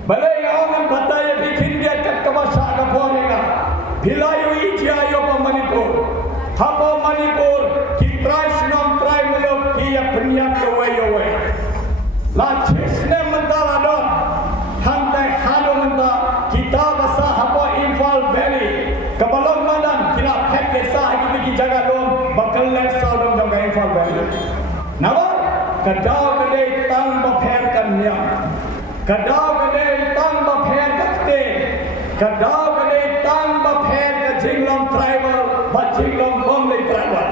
balai ngawan bataya bikin dia kat kabasa ka porenga bila yoi jia yo pa Manipur hapo Manipur ki try snong try mulo ki ya penyak yowe la chisne mandala don hantai hado manda kita basa hapo Imphal Valley kabalong madan kila phek ke sa ki jaga dom bakal lek saudong jong ka Imphal Valley nawa kadau kade tang ba pher kan nya kadau kade tang ba pher ka te kadau kade tang ba pher ka jinglong tribal ba jinglong bomley tribal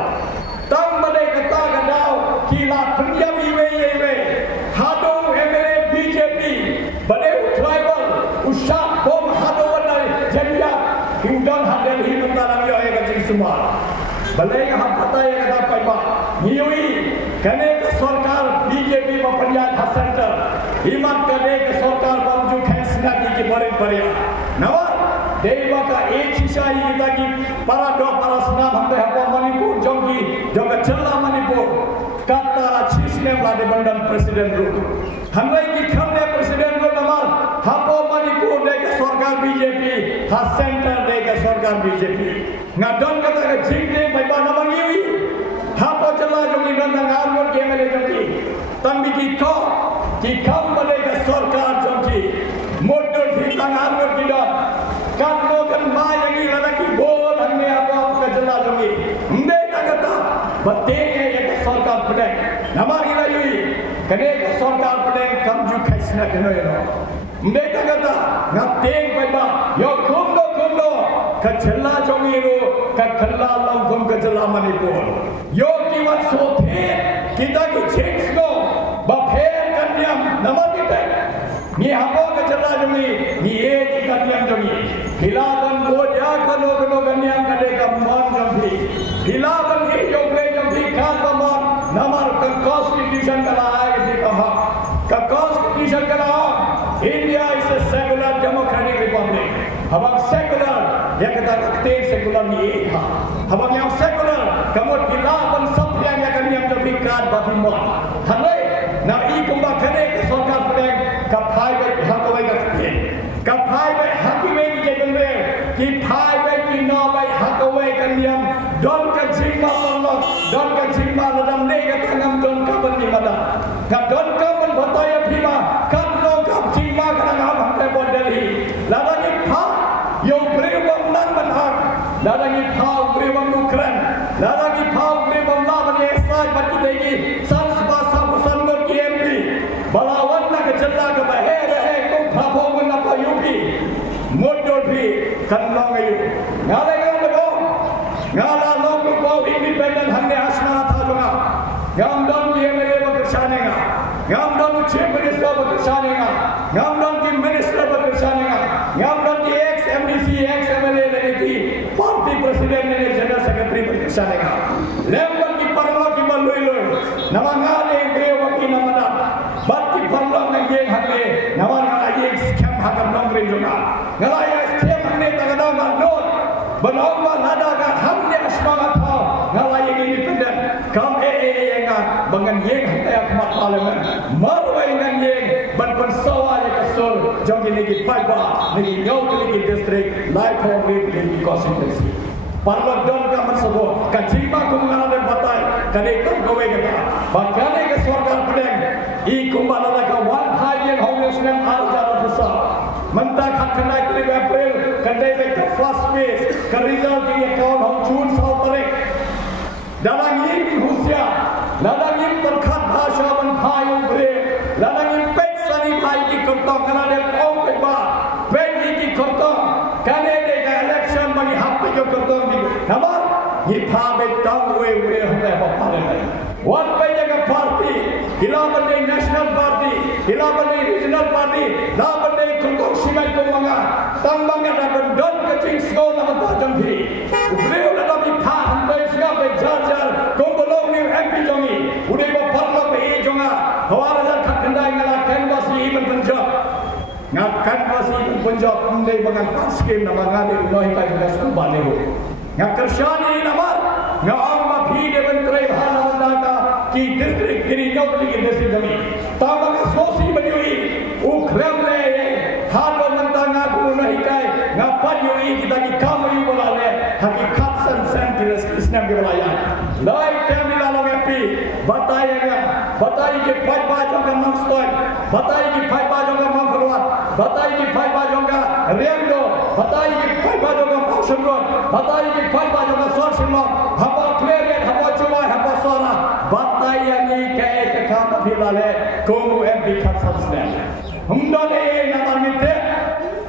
tang ba de kata kadau kila pria biwe yewe hado MLA BJP bade tribal usha bom hado wanai jenya hudang hadel hidup dalam yo ka jing semua balai ha pata ye kata pai ba niui kane ka sarkar BJP ma panjat ha center himat kane ka sarkar bamju khaisna ki bare bare nawa deiba ka ek shisha hi lagi para do para sna hambe ha Manipur jongi joga challa Manipur kata chisne lade bandan presiden ru hamai ki khamne presiden ru namar hapo Manipur de ka sarkar BJP ha center de ka sarkar BJP ngadon kata ka jingde bai ba namang yui hapo challa jongi nandang armor ke mele jongi tambi ki ko ki kham bale ka sarkar jongi modor thi tang armor ki dot kan mo kan ma yangi lada ki bol hanne apa ka challa jongi mde ta kata batte ye ka sarkar pedek namar ila yui kane ka sarkar pedek kamju khaisna keno yo mde ta kata ngapteng bai ba yo kumdo ka challa jongi ro ka khalla long kum ka challa Manipur yo ki wat so the kita ki checks no ba pher kan niam nama kita ni habo ke cerla jongi ni kita niam jongi hilaban boja kano niam kade kamon jambi hilaban hi jogle jambi kan kamon namar ka constitution kala hai di kaha ka constitution kala India is a secular democratic republic habang secular ya kata kakte secular ni ha habang yang secular kamot hilaban sampai yang niam jambi kan babimon hanai na i kumba kane ke sarkar pedeng kapai be hakawai kakte kapai be hakime ni jebende ki phai be ki no be hakawai kaniam don ka jingma pallok don ka jingma ladam ne ka tangam don ka bani mada ka don ka ban bataya phima kan no ka jingma ka ngam hamte bon delhi ladani pha yo brewam nan ban hak ladani pha brewam ukran ladani pha brewam la ban esai bati degi sans basa busan mo kmp balawan na ka challa ka bahe rahe ko phapho mun na pa yupi modor bhi kan lo ngai ngale ngam ngala long ko independent हमने आसना था जोगा गामडन की एमएलए बकरशानेगा गामडन chief minister बकरशानेगा गामडन की मिनिस्टर बकरशानेगा गामडन की एक्स एमडीसी एक्स एमएलए लेने की पार्टी प्रेसिडेंट ने जनरल सेक्रेटरी बकरशानेगा लेम्बन की परलो की बलुई लोई नवांगाले बेवकी नमदा बाकी परलो में ये हमने नवांगा ये स्कैम हकम नंगरे जोगा ngala ये स्कैम हमने तगड़ा नोट बनौमा nada ka hamne asmanga tha ngala yang independent kam yang bangan yeng hata khmat parliament marwai ngan yeng ban pan sawa ya kasur jong ni ki paiba ni nyau ki district lai for ni ki constituency parlo don ka mansabo ka jima ko ngala de batai kane kan gowe kata bakane ke sarkar pedeng I kumbala ka 1 year homelessness arjara besar mentah khatnai 3 April kadai ke first phase ke result di account hong June 2 tarik dalam ini Rusia dalam ini terkhat bahasa ban phai ugre dalam ini pet sani phai ki kortong kana de ong pe ba pet ki kortong kane de election bagi hak pe kortong di nabar ni pha be tang we ugre hote ba pare what pe jaga party hilaban de national party hilaban de regional party laban de kortong simai ko manga tambanga da don kecing skol na ta jambi ugre na da bi pha hambe sga be jar kombolong ni MP jongi ude ba parlo be e jonga hawara da khandai ngala canvas ni ban Punjab ngak canvas ni Punjab unde bangan pas scheme na mangale noi ka juga sku bane ho ngak kershani namar ngam ma phi de ban tre bhana wanda ki district giri nobli ki district jami tamanga sosi bani u khrem le halo manda nga ku nahi kai ngapan yui kita ki kamri bola le hakikat san san kiras islam ke balaya lai termila lo MP batai ke pai ba jong ka mangstoi batai ke pai ba jong ka mangkruat batai ke pai ba jong ka rendo batai ke pai ba jong ka paushro batai ke pai ba jong ka sorshimo haba clear haba chuma haba sora batai yani ke kam bilale ko MP khat san snap humdone namar mitte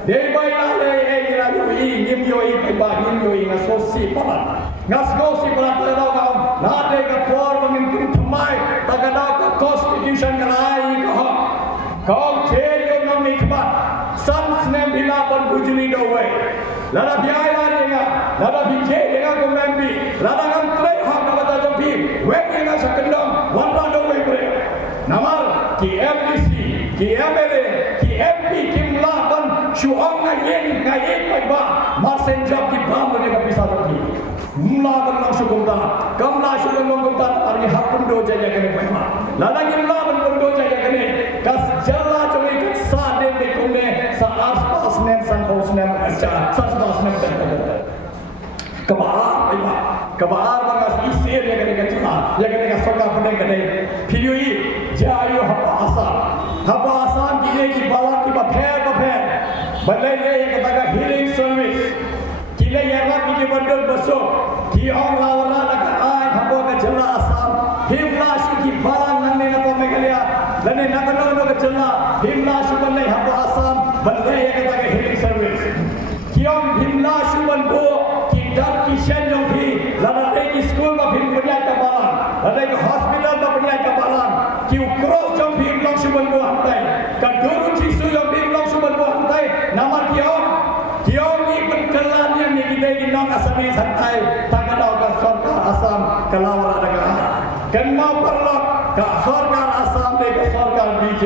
dei lale gira yui nim yui ba nim yui ngasosi palat ngasosi palat tadau ka lade ka por mangin tin thamai tagada ka constitution kalai ka kau cheyo nam nikbat sans ne bila ban bujli do we lada biaya denga lada bije denga ko membi lada ngam trei ha na bata jambi we denga sakendam wanda do we bre namar ki MDC ki MLA ki MP kimla ban shuang ngayen pai ba marsen job ki bam ne ka bisa jambi mula ban nang sugumda kamla sugumda ari hakun do jaya kene pai ma lada kimla ban do jaya kene kas jalla choli ka sa de be kumne sa as pas nem san hos nem acha sas pas nem kabar bangas isir ya kene ka cuma ya kene ka soka pade kene phirui jayo hapa asan gile ki bawa ki ba pher balai le ya kata ka healing service kile ya ra ki bandel baso ki ong lawala la ka ai habo ka jalla asam himla shi ki balan nanne na pa megalia lane na ka no ka jalla himla shi banai habo asam balai ya kata ka healing service ki ong himla shi ban bo ki dak ki shen jong bhi lana ki school ma bhi bunya ka balan lana ki hospital ma bunya ka balan ki cross jong bhi long shi ban bo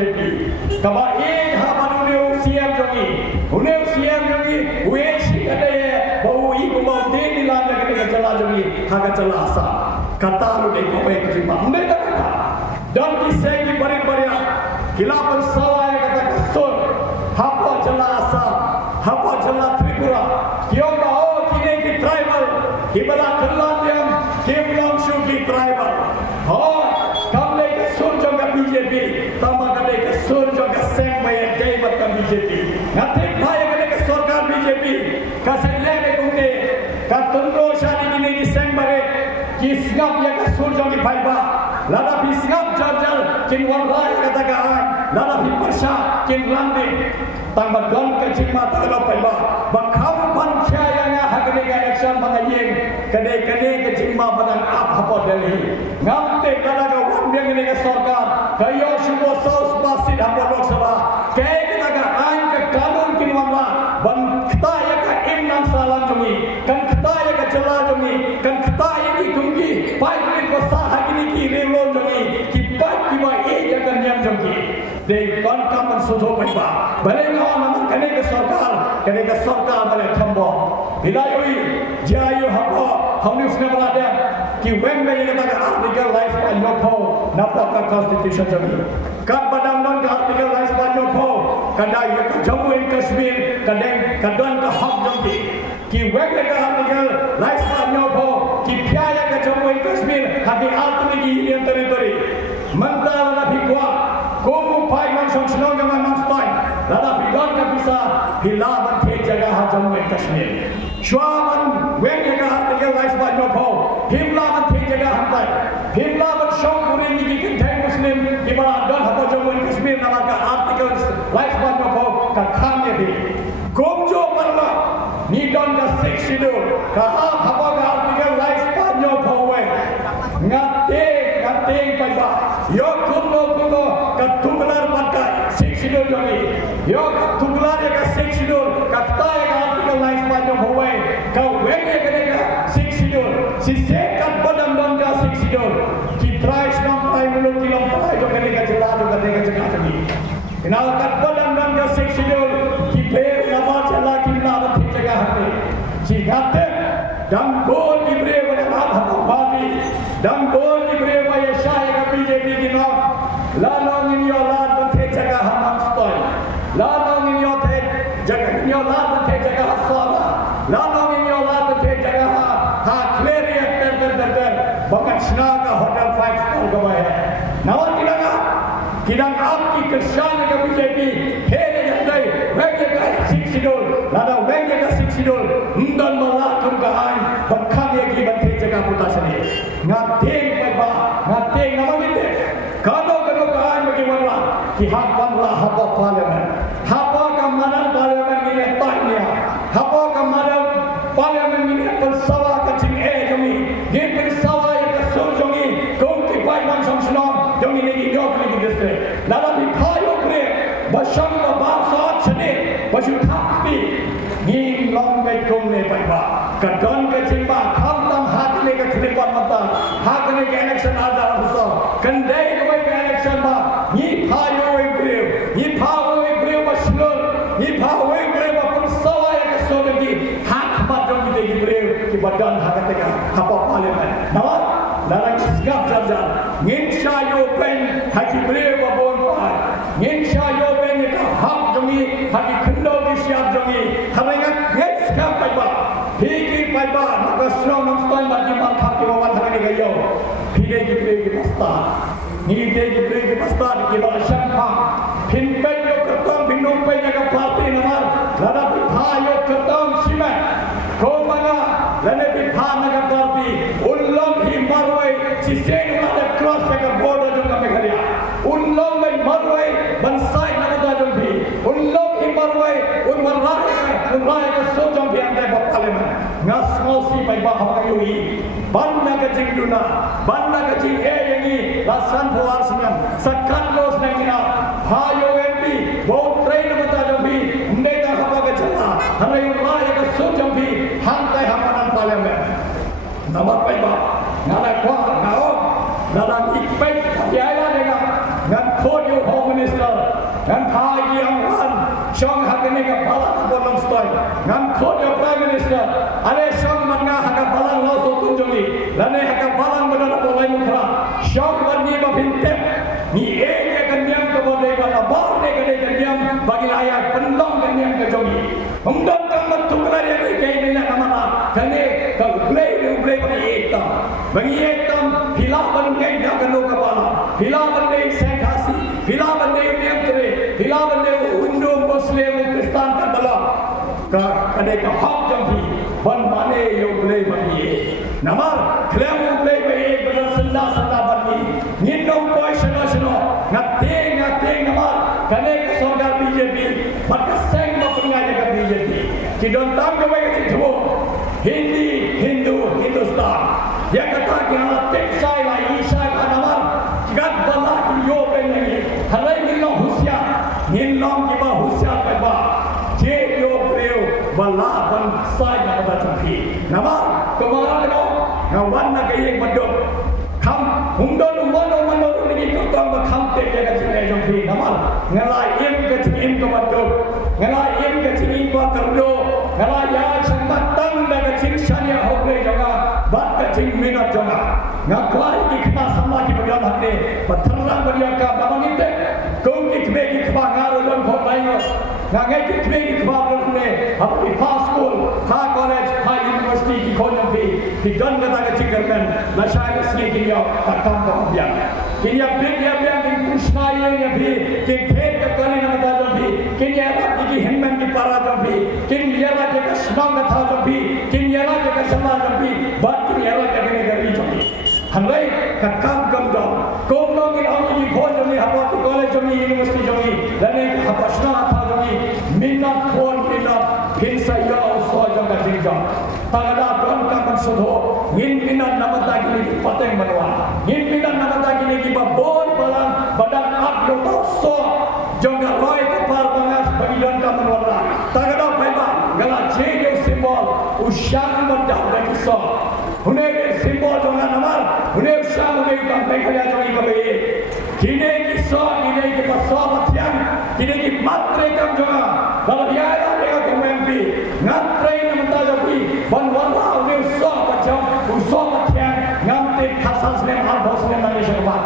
BJP. Kaba ini hapan uneu siam jongi, uesi kadaya bau iku bau deni landa kadaya jala jongi, haga jala asa. Kataru dek kowe kejima. Mereka kata, dan disegi barik-barik, kilapan sawai kata kasur, hapa jala asa, hapa jala Tripura, kiyoga o kine ki tribal, kibala kelandiam, kiblang syuki tribal. Oh, kamne ke surjong ka BJP, tama kade ke surjong ka seng bayar daibat ka BJP. Ngatik bhai kade ke sarkar BJP, ka senlebe kunde, ka tunro shadi kine ki seng bare, ki sngap ya ka surjong ki bhaiba, lada bi sngap jarjar, kin warrai kata kaan, lada bi pasha, kin lande, tamba don ke jingma tagalo bhaiba, bakham ban kya ya hagane ka election bangayeng, kade ke jingma badang ap hapo Delhi. Ngamte kada ka wambyang ini ke sarkar, kayo shubo saus basit hapo Lok Sabha, kaya kita ka ain ke kanun kinwamla, ban kita ya ka imnan salam jongi, kan kita ya ka jala jongi, kan kita ya ki kungi, baik ni ko saha kini ki relon jongi, ki baik ki ba ya ka nyam jongi. Dei kon kaman sudho baiba, bale ngawa naman kane ke sarkar bale thambo. Hidayoi jayo hapo, हमने उसने बना दिया कि when में ये तक article rights का योगो नपा का कॉन्स्टिट्यूशन जमी कब बदामन का आर्टिकल राइट्स का योगो कदा ये जम्मू एंड कश्मीर कदन का हक जमी कि when का आर्टिकल राइट्स का योगो कि प्याया का जम्मू एंड कश्मीर हकी आर्टिकल की यूनियन टेरिटरी मंत्रा वाला भिगवा कोमु पाई मन संस्नो जमा नस्पाई लड़ा भिगवा का पिसा हिला बंथे जगह जम्मू एंड कश्मीर श्वामन when का आर्टिकल राइट्स का योगो हिमला बंथे जगह हमलाई हिमला बन शोकुरी निकी किंथे मुस्लिम कि बड़ा डन हपो जम्मू एंड कश्मीर नामा का आर्टिकल राइट्स का योगो का खाने भी कोमजो परला नीडन का 6 शेड्यूल का हपो का आर्टिकल राइट्स का योगो वे ngate paiba yo kuno ka tuglar matka 6 schedule jogi yo tuglar ka 6 schedule ka ta ka article 9 pa jo howe ka wege ka 6 schedule si se ka badam don ka 6 schedule ki price nam pai mulo kilom pai jo kane ka jela jo kane ka jela jogi now ka badam don ka 6 schedule ki pe nama jela ki na thi jaga hatte si ngate dam gol ki bre bana hapo babi dam gol ki bre ba ye shai ka BJP ki no la long in your lad banthe jaga hamam stoi la long in your the jaga in your lad banthe jaga hasala la long in your lad banthe jaga ha clear ter bakat shna ka hotel 5 star ka hai nawa kidang आपकी किसान का BJP hele jandai wege ka 6 schedule lada wege ka 6 schedule undan mala kum ka an bakhan ye ki banthe jaga puta sani ngateng paiba ngateng namamite kano ka an bagi wala ki hapan la hapa parliament hapa ka manan parliament ni tahnia hapa ka manan parliament ni pensawa ka jing jomi ye pensawa ye ka surjongi kong ki pai man samshlom jomi ni yok ni district lada bi khayo pre basham ba ba sa chane bashu thakpi ni long gai kong ne paiba ka don ka jingba kham tam hat ne ka thlepan mata hat ne ka election ada husa kandai ka election ba ni phayo bashlo ni phayo ba pensawa ye ka sogati hat ba jong ki degi pre ki badan hakate ka hapa parliament nawa lada sigap jarjar ngin shayo pen haki pre ba bon pa ngin shayo pen ka hak jongi haki khando ki siap jongi habenga ngin sigap paiba phiki paiba maka sro namstai mati mar khaki bawan hagani gayo phide ki pre ki pasta ni de ki pre ki pasta ki ba shankha phin pe yo katam binnom pe jaga party namar lada pha yo katam sima ko mana lane bi pha naga party ullom hi marwai si sen mata cross ka border jo ka meghalia ullom mai marwai bansai naga jo bhi ullom hi marwai unwarai ka so jom bi ande ba parliament ngas ngosi pai ba ha ka yui banna ka jingduna banna ka jing yangi lasan puar sinan sakat los nangina hayo mp bo train mata jo bhi unde ta ha ka chala hanai unwarai ka so jom bhi hantai hamanan parliament nama pai ba ngala kwa ngao ngala ikpai biaya dengan ngan khod yo home minister ngan thai yang ran shong hakane ka balang bolong stoi ngan khod ya prime minister ale shong manga haka balang lo so kunjungi lane haka balang benar bolai mukra shong bani ba binte ni ege kanyam ka bolai ba bar ne kade kanyam bagi layak pendong kanyam ka jogi undang kamat tukra ya ke ni na kamana kane ka play bagi etam hilah bandai ya kanu ka bala hilah bandai sekhasi hilah bandai netre hilah bandai Hindu Muslim Kristen ka dalam ka kade ka hak jampi ban mane yo play bagi namar klem play bagi benar senda senda bagi nindong koi shino ngate namar kane ka sorgar BJP maka seng ma pengaja ka BJP kidon tam ka bagi citu Hindi Hindustan dia kata kita teksai lah isai ka namar gat bala ki yo pe nahi halai nilong kiba husia pe ba je yo preo bala ban sai na ba champi namar kemana lo ngawan na ke ek badok kham humdon umon ni ki tong ba kham te ke ka chine champi namar ngalai em ka chim ka badok ngalai em ka chim ba kardo ngalai ya sangat tang da ka chim shania hokle jaga bat ka chim minat jaga ngakwai ki khna samla ki bagan hakne patharang bariya ka babangite kong ki khbe ki khba ngaro don khot laino ngai ki khbe ki khba ne apni fast school kha college kha university ki khonam ki don da ka chikarmen la shai isne ki yo takam ka bian ki ya bidya bian ki krishna ye bhi ki khet ka kali na da bhi ki ya ki himman ki para da bhi ki ya la ke shnang ka tha da bhi ki ya la ke sama da bhi bat ki ya la ke ne gari jo hamrai ka kam gam dom kom no ki am ki khon jo ni hapa ki college jo ni university jo ni lane hapa shna tha jo ni minat khon minat hinsa ya so jo ka jing jo tagada don ka kan sodho ngin minat namata ki pateng banwa ngin minat namata ki ba bon balan badan ap lo to so jonga roi ka par bangas bagi don ka manwala tagada paiba gala je yo symbol usyang badah da ki so hune ke symbol jonga namar hune usyang hune ka pekaya joi ka be kine ki so kine ki pa so matyan kine ki matre kam jonga gala dia la de ka mempi ngatre namta jogi ban wala hune so pacham uso matyan ngamte khasas ne har bos ne mani shakma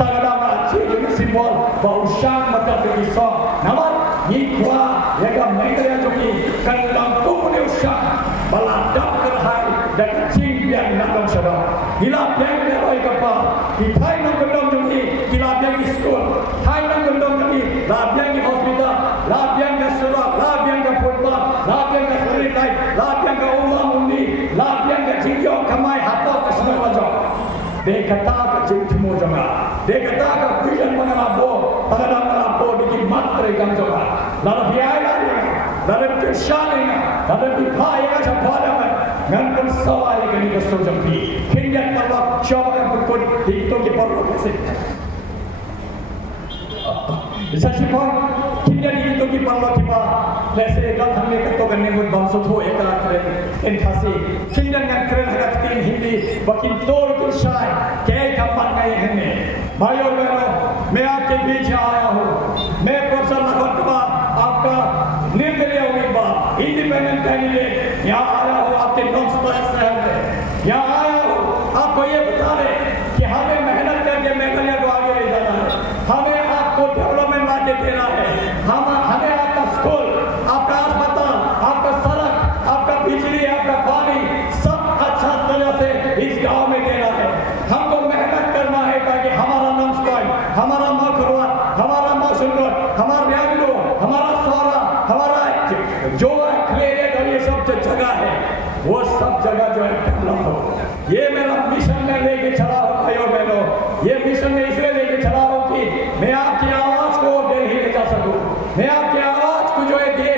tagada ma je yo symbol ba usyang mata ki so namar ni kwa ya ka mekaya jogi kan lampu ne usyang bala dap kerhai dan cing biang nak syarah hilap biang dia roi kapa di thai nam gendong jogi hilap biang di school thai nam gendong jogi la biang di hospital la biang ka sekolah la biang ka football la biang ka street light la biang ka umam undi la biang ka jingyo kamai hato ka semua wajo de kata ka jing timo jama de kata ka vision mangalabo tagada mangalabo di matre kam jama la biai la la peshalina la diphai ka chapada ngan pun sawai ke ni keso jampi kinyan talak coba berkon itu di porok sih Sashi pun kinyan itu di porok tiba lese gal hamne keto ganne mud bangso tho eka kren en khasi kinyan ngan kren hagat tin hindi bakin tor ke shai ke kapan kai henne भाइयों बहनों मैं आपके बीच आया हूँ मैं प्रोफेसर लखन कुमार आपका निर्दलीय उम्मीदवार इंडिपेंडेंट कैंडिडेट यहाँ आया हूँ आपके लोकसभा शहर में यहाँ आया हूँ आपको ये बता रहे कि हमें मेहनत करके मेघालय को आगे ले जाना है हमें आपको डेवलपमेंट लाके देना है हमें आपका स्कूल आपका अस्पताल आपका सड़क आपका बिजली आपका पानी सब अच्छा तरह से इस गांव में देना है हमको मेहनत करना है ताकि हमारा नमस्कार हमारा मखरवा हमारा मशुगर हमारा रैंडो हमारा सारा हमारा जो क्लियर और ये सब जगह है वो सब जगह जो है डेवलप हो ये मेरा मिशन में लेके चला हूँ भाइयों बहनों ये मिशन में इसलिए लेके चला हूँ कि मैं आपकी आवाज को दिल्ली ले जा सकूँ मैं आपकी आवाज को जो है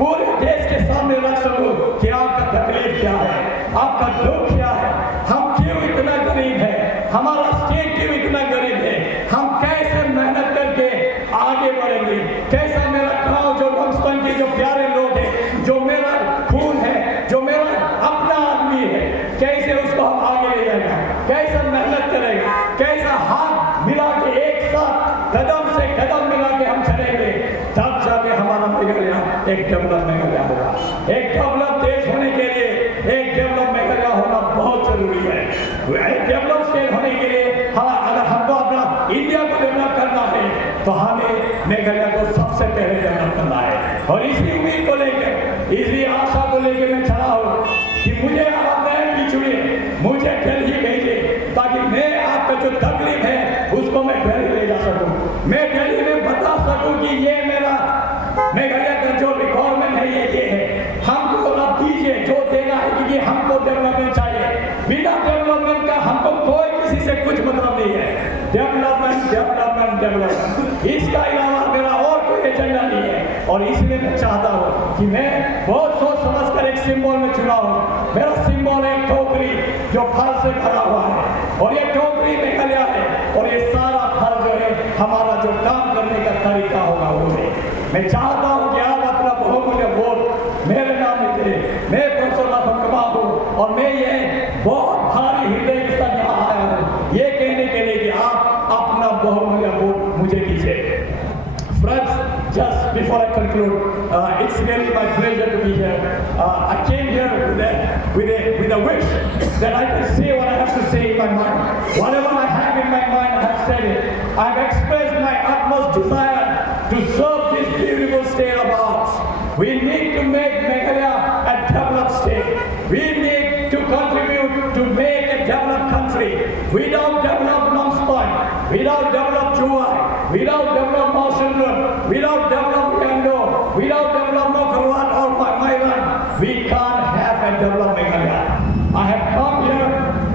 पूरे देश के सामने रख सकूँ कि आपका तकलीफ क्या है आपका दुख क्या है हम क्यों इतना गरीब है हमारा स्टेट क्यों इतना गरीब है हम कैसे मेहनत करके आगे बढ़ेंगे कैसा मेरा गांव जो लोकसभा के जो प्यारे लोग हैं जो मेरा खून है जो मेरा अपना आदमी है कैसे उसको हम आगे ले जाएंगे कैसा मेहनत करेंगे कैसा हाथ मिला के एक साथ कदम से कदम मिला के हम चलेंगे एक डेवलप मेघालय होगा। एक डेवलप देश होने के लिए एक डेवलप मेघालय होना बहुत जरूरी है। एक डेवलप स्टेट होने के लिए अगर हमको अपना इंडिया को डेवलप करना है तो हमें मेघालय को सबसे पहले डेवलप करना है। और इसी उम्मीद को लेकर, इसी आशा को लेकर मैं चला हूँ कि मुझे आप भी चुनिए, मुझे दिल्ली भेजिए, ताकि मैं आपका जो तकलीफ है उसको मैं दिल्ली ले जा सकूं। मैं दिल्ली में बता सकूं कि ये मेरा मेघालय का जो रिक्वायरमेंट है ये है, हमको आप दीजिए जो देना है, क्योंकि हमको डेवलपमेंट चाहिए। बिना डेवलपमेंट का हमको कोई किसी से कुछ मतलब नहीं है। डेवलपमेंट डेवलपमेंट डेवलपमेंट, इसका अलावा मेरा और कोई एजेंडा नहीं है। और इसलिए मैं चाहता हूँ कि मैं बहुत सोच समझ कर एक सिंबल में चुना हूँ। मेरा सिंबल है टोकरी जो फल से भरा हुआ है, और ये टोकरी मेघालय है, और ये सारा फल जो है हमारा जो काम करने का तरीका होगा वो है। मैं चाहता हूँ कि आप अपना बहुमूल्य वोट मेरे नाम में दें। मैं प्रोफेसर लाफन कमा हूँ, और मैं ये बहुत भारी हृदय के साथ यहाँ आया हूँ ये कहने के लिए कि आप अपना बहुमूल्य वोट मुझे दीजिए। Friends, just before I conclude, it's really my pleasure to be here. I came here with a wish that I can say what I have to say in my mind. Whatever I have in my mind, I have said it. I've expressed my utmost desire to serve this beautiful state of ours. We need to make Meghalaya a developed state. We need to contribute to make a developed country. Without developed Namspai, without developed Juwai, without developed Mawshandran, without developed Yando, without developed Nokarwan or Mairan, we can't have a developed Meghalaya. I have come here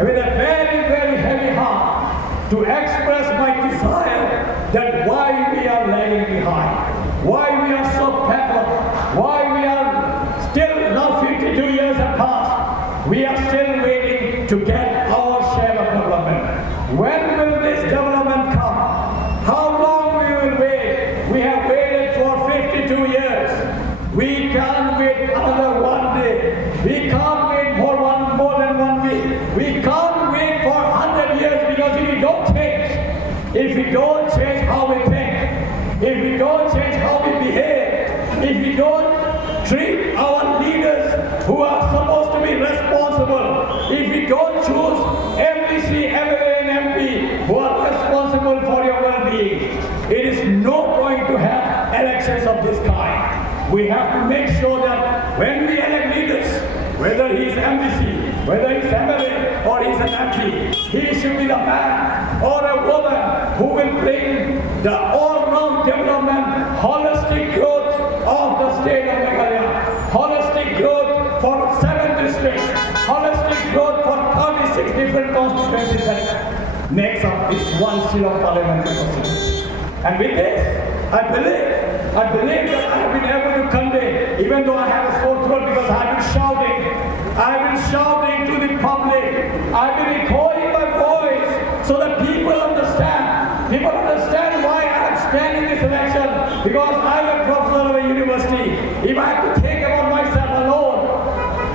with a very, very heavy heart to express my desire that why we are lagging behind, why we are so backward, why we are still now 52 years have passed, we are still waiting to get our share of development. When will this development come? How long we will wait? We have waited for 52 years. We can't wait another one day. We can't wait for more than 1 week. We can't wait for 100 years, because if we don't change, if we don't change how we think, if we don't change how we behave, if we don't treat our leaders who are supposed to be responsible, if we don't choose MPC, MLA and MP who are responsible for your well-being, it is no point to have elections of this kind. We have to make sure that when we elect leaders, whether he is MPC, whether he is MLA or he is an MP, he should be the man or a woman who will bring the all-round development, holistic growth of the state of Meghalaya, holistic growth for 7 districts, holistic growth for 36 different constituencies that makes up this one Shillong parliamentary constituency. And with this, I believe that I have been able to convey, even though I have a sore throat because I have been shouting to the public, I've been recording my voice so that people understand. People understand why I am standing in this election, because I'm a professor of a university. If I have to think about myself alone,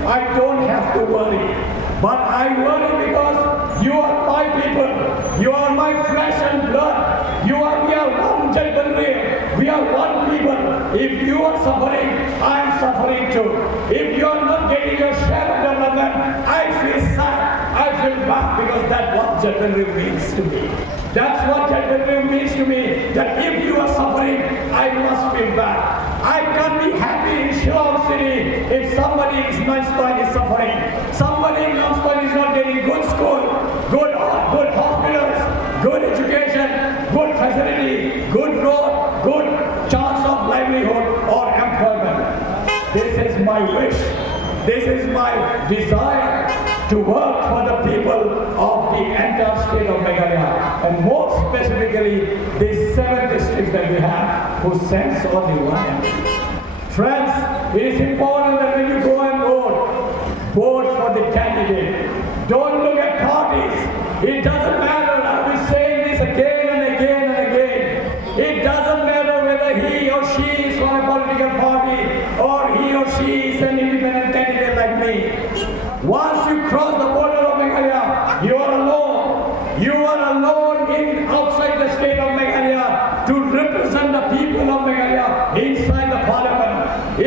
I don't have to worry. But I worry because you are my people. You are my flesh and blood. We are one generation. We are one people. If you are suffering, I am suffering too. If you are not getting your share of development, I feel sad. I feel bad, because that's what generation means to me. That's what generation means to me. That if you are suffering, I must feel bad. I can't be happy in Shillong City if somebody in Namspai is suffering. Somebody in Namspai is not getting good school, good hospitals, good education, good facility, good road, good chance of livelihood or employment. This is my wish. This is my desire to work for the people of the entire state of Meghalaya, and more specifically these 7 districts that we have who sends only one MP. Friends, it is important that when you go and vote for the candidate. Don't look at parties. It doesn't matter. I've been saying this again and again and again. It doesn't matter whether he or she is from a political party or he or she is an independent candidate like me. Once you cross the border of Meghalaya, you are alone. You are alone outside the state of Meghalaya to represent the people of Meghalaya inside the parliament.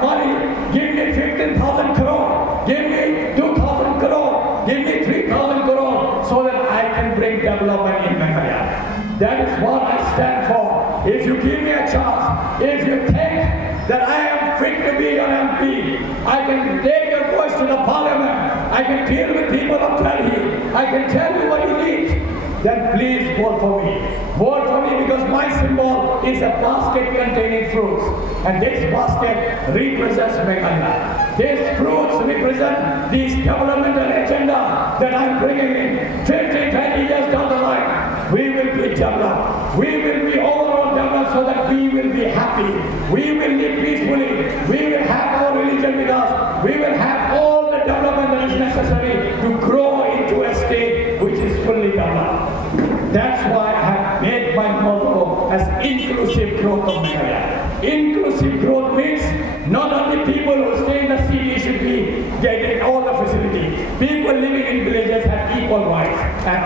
money, give me 15,000 crore, give me 2,000 crore, give me 3,000 crore, so that I can bring development in Meghalaya. That is what I stand for. If you give me a chance, if you think that I am fit to be your MP, I can take your voice to the parliament, I can deal with people of Delhi, I can tell you what you need, then please vote for me. Vote for me because my symbol is a basket containing fruits. And this basket represents Meghalaya. These fruits represent this developmental agenda that I'm bringing in. 15, 20 years down the line, we will be developed. We will be overall developed so that we will be happy. We will live peacefully. We will have our religion with us. We will have all the development that is necessary to grow into a state which is fully developed. That's why I have made my motto as inclusive growth of Meghalaya. Inclusive growth means not only people who stay in the city should be getting all the facilities. People living in villages have equal rights. And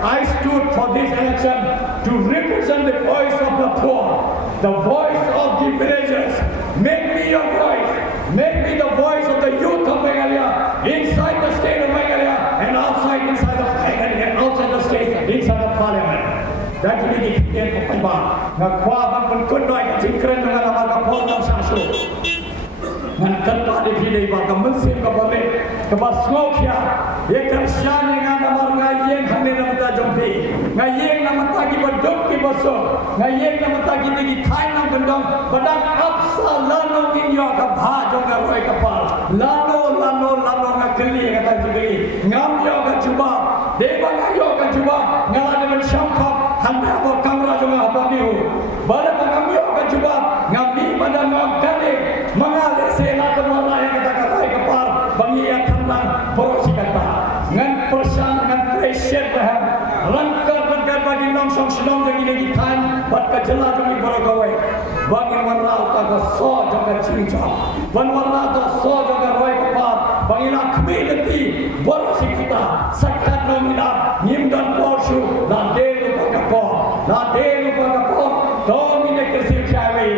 I stood for this election to represent the voice of the poor, the voice of the villagers. Make me your voice. Make me the voice of the youth of Meghalaya, inside the state of Meghalaya and outside the state, inside the parliament. That's what we get from Paiba. Nakwa bang kun doi ka jingkren dengan nama kapol nam sasu. Nan kalpa de pide ba kamal sim ka bole ka basnokya. Ye karshan dengan nama ngayen hamne namta jompi. Ngayen namta ki badok ki baso. Ngayen namta ki di thai nam bendong badak apsa lano kinyo ka bha jonga roi kapal. Lano ngakeli kata jigli. Ngam yo ka cuba. Deba yo ka cuba. Ngala dengan syamkap. Handa bo kamera juga apa niu. Bala kami akan coba ngami pada ngakane mengale sela kemana yang kita katai kepar bangi yang tenang porosi kata ngan persan ngan pressure baham langkar bagi nongsong senong jadi lagi tan bat kejela demi berogawai bangi warna utaga so jaga cincang ban warna to so jaga roi kepar bangi lakmi leti porosi kita sakat nomina nyimdan porsu dan na delu pagapo to mine kesir chawe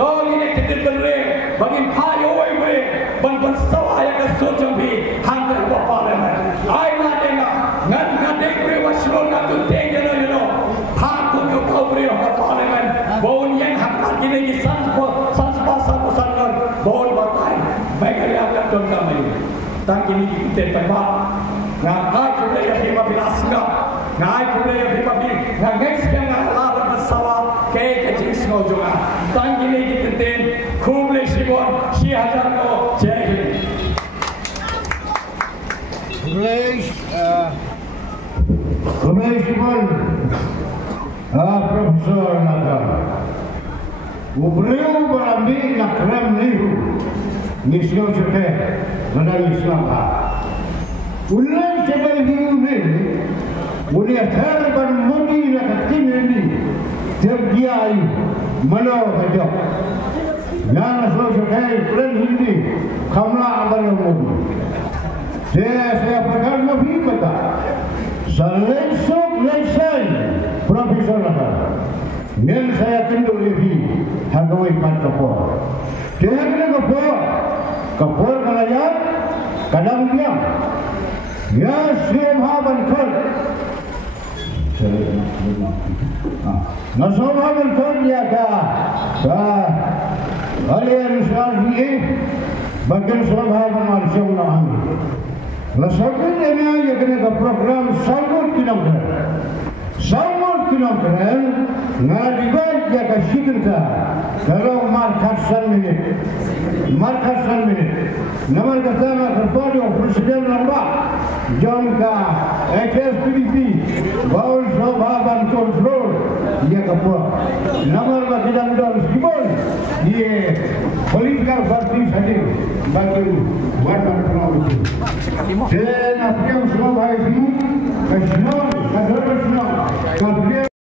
to mine kedir benre bagin phayo we ban sawaya ka sojambi hangre ba parliament ai na denga ngan dekre waslo na tu tengeno you know pha ko kaupre ba parliament bon yang hakka kine ki sanspa sanon bon batai Meghalaya ka ton kamai tang kini kita tempat ngai kule ya bima bilasga ngai kule ya bima bi ngai sekarang lawan pesawat ke kecil juga tang kini kita kule sibon si hajar no jahil kule sibon Profesor Nagar ubreu barambi nakrem nihu nisyo chute madal Islam ha ulan sebel hiu ni uni atharban modi na katinni tergiai mano kajo nana so chute ulan hindi khamla abal modi saya pekan nabi kata Salensok Profesor Nagar Nen saya kendur levi hagawai pat kapor. Dia kena kapor kalayat kadang diam. Ya siam haban kor. Nasab haban kor dia ka. Alian syarhi bagian surah haban manusia ulang. Lasabin ini ya kena program sangat kinam ngadibat ya kasikir ka kalau markasan minit nomor pertama kepada presiden lamba John ka HSPDP baul sahaban kontrol dia kapur nomor bagian dol sibol dia political party saja bagi warga pengawas dan apa yang semua baik ini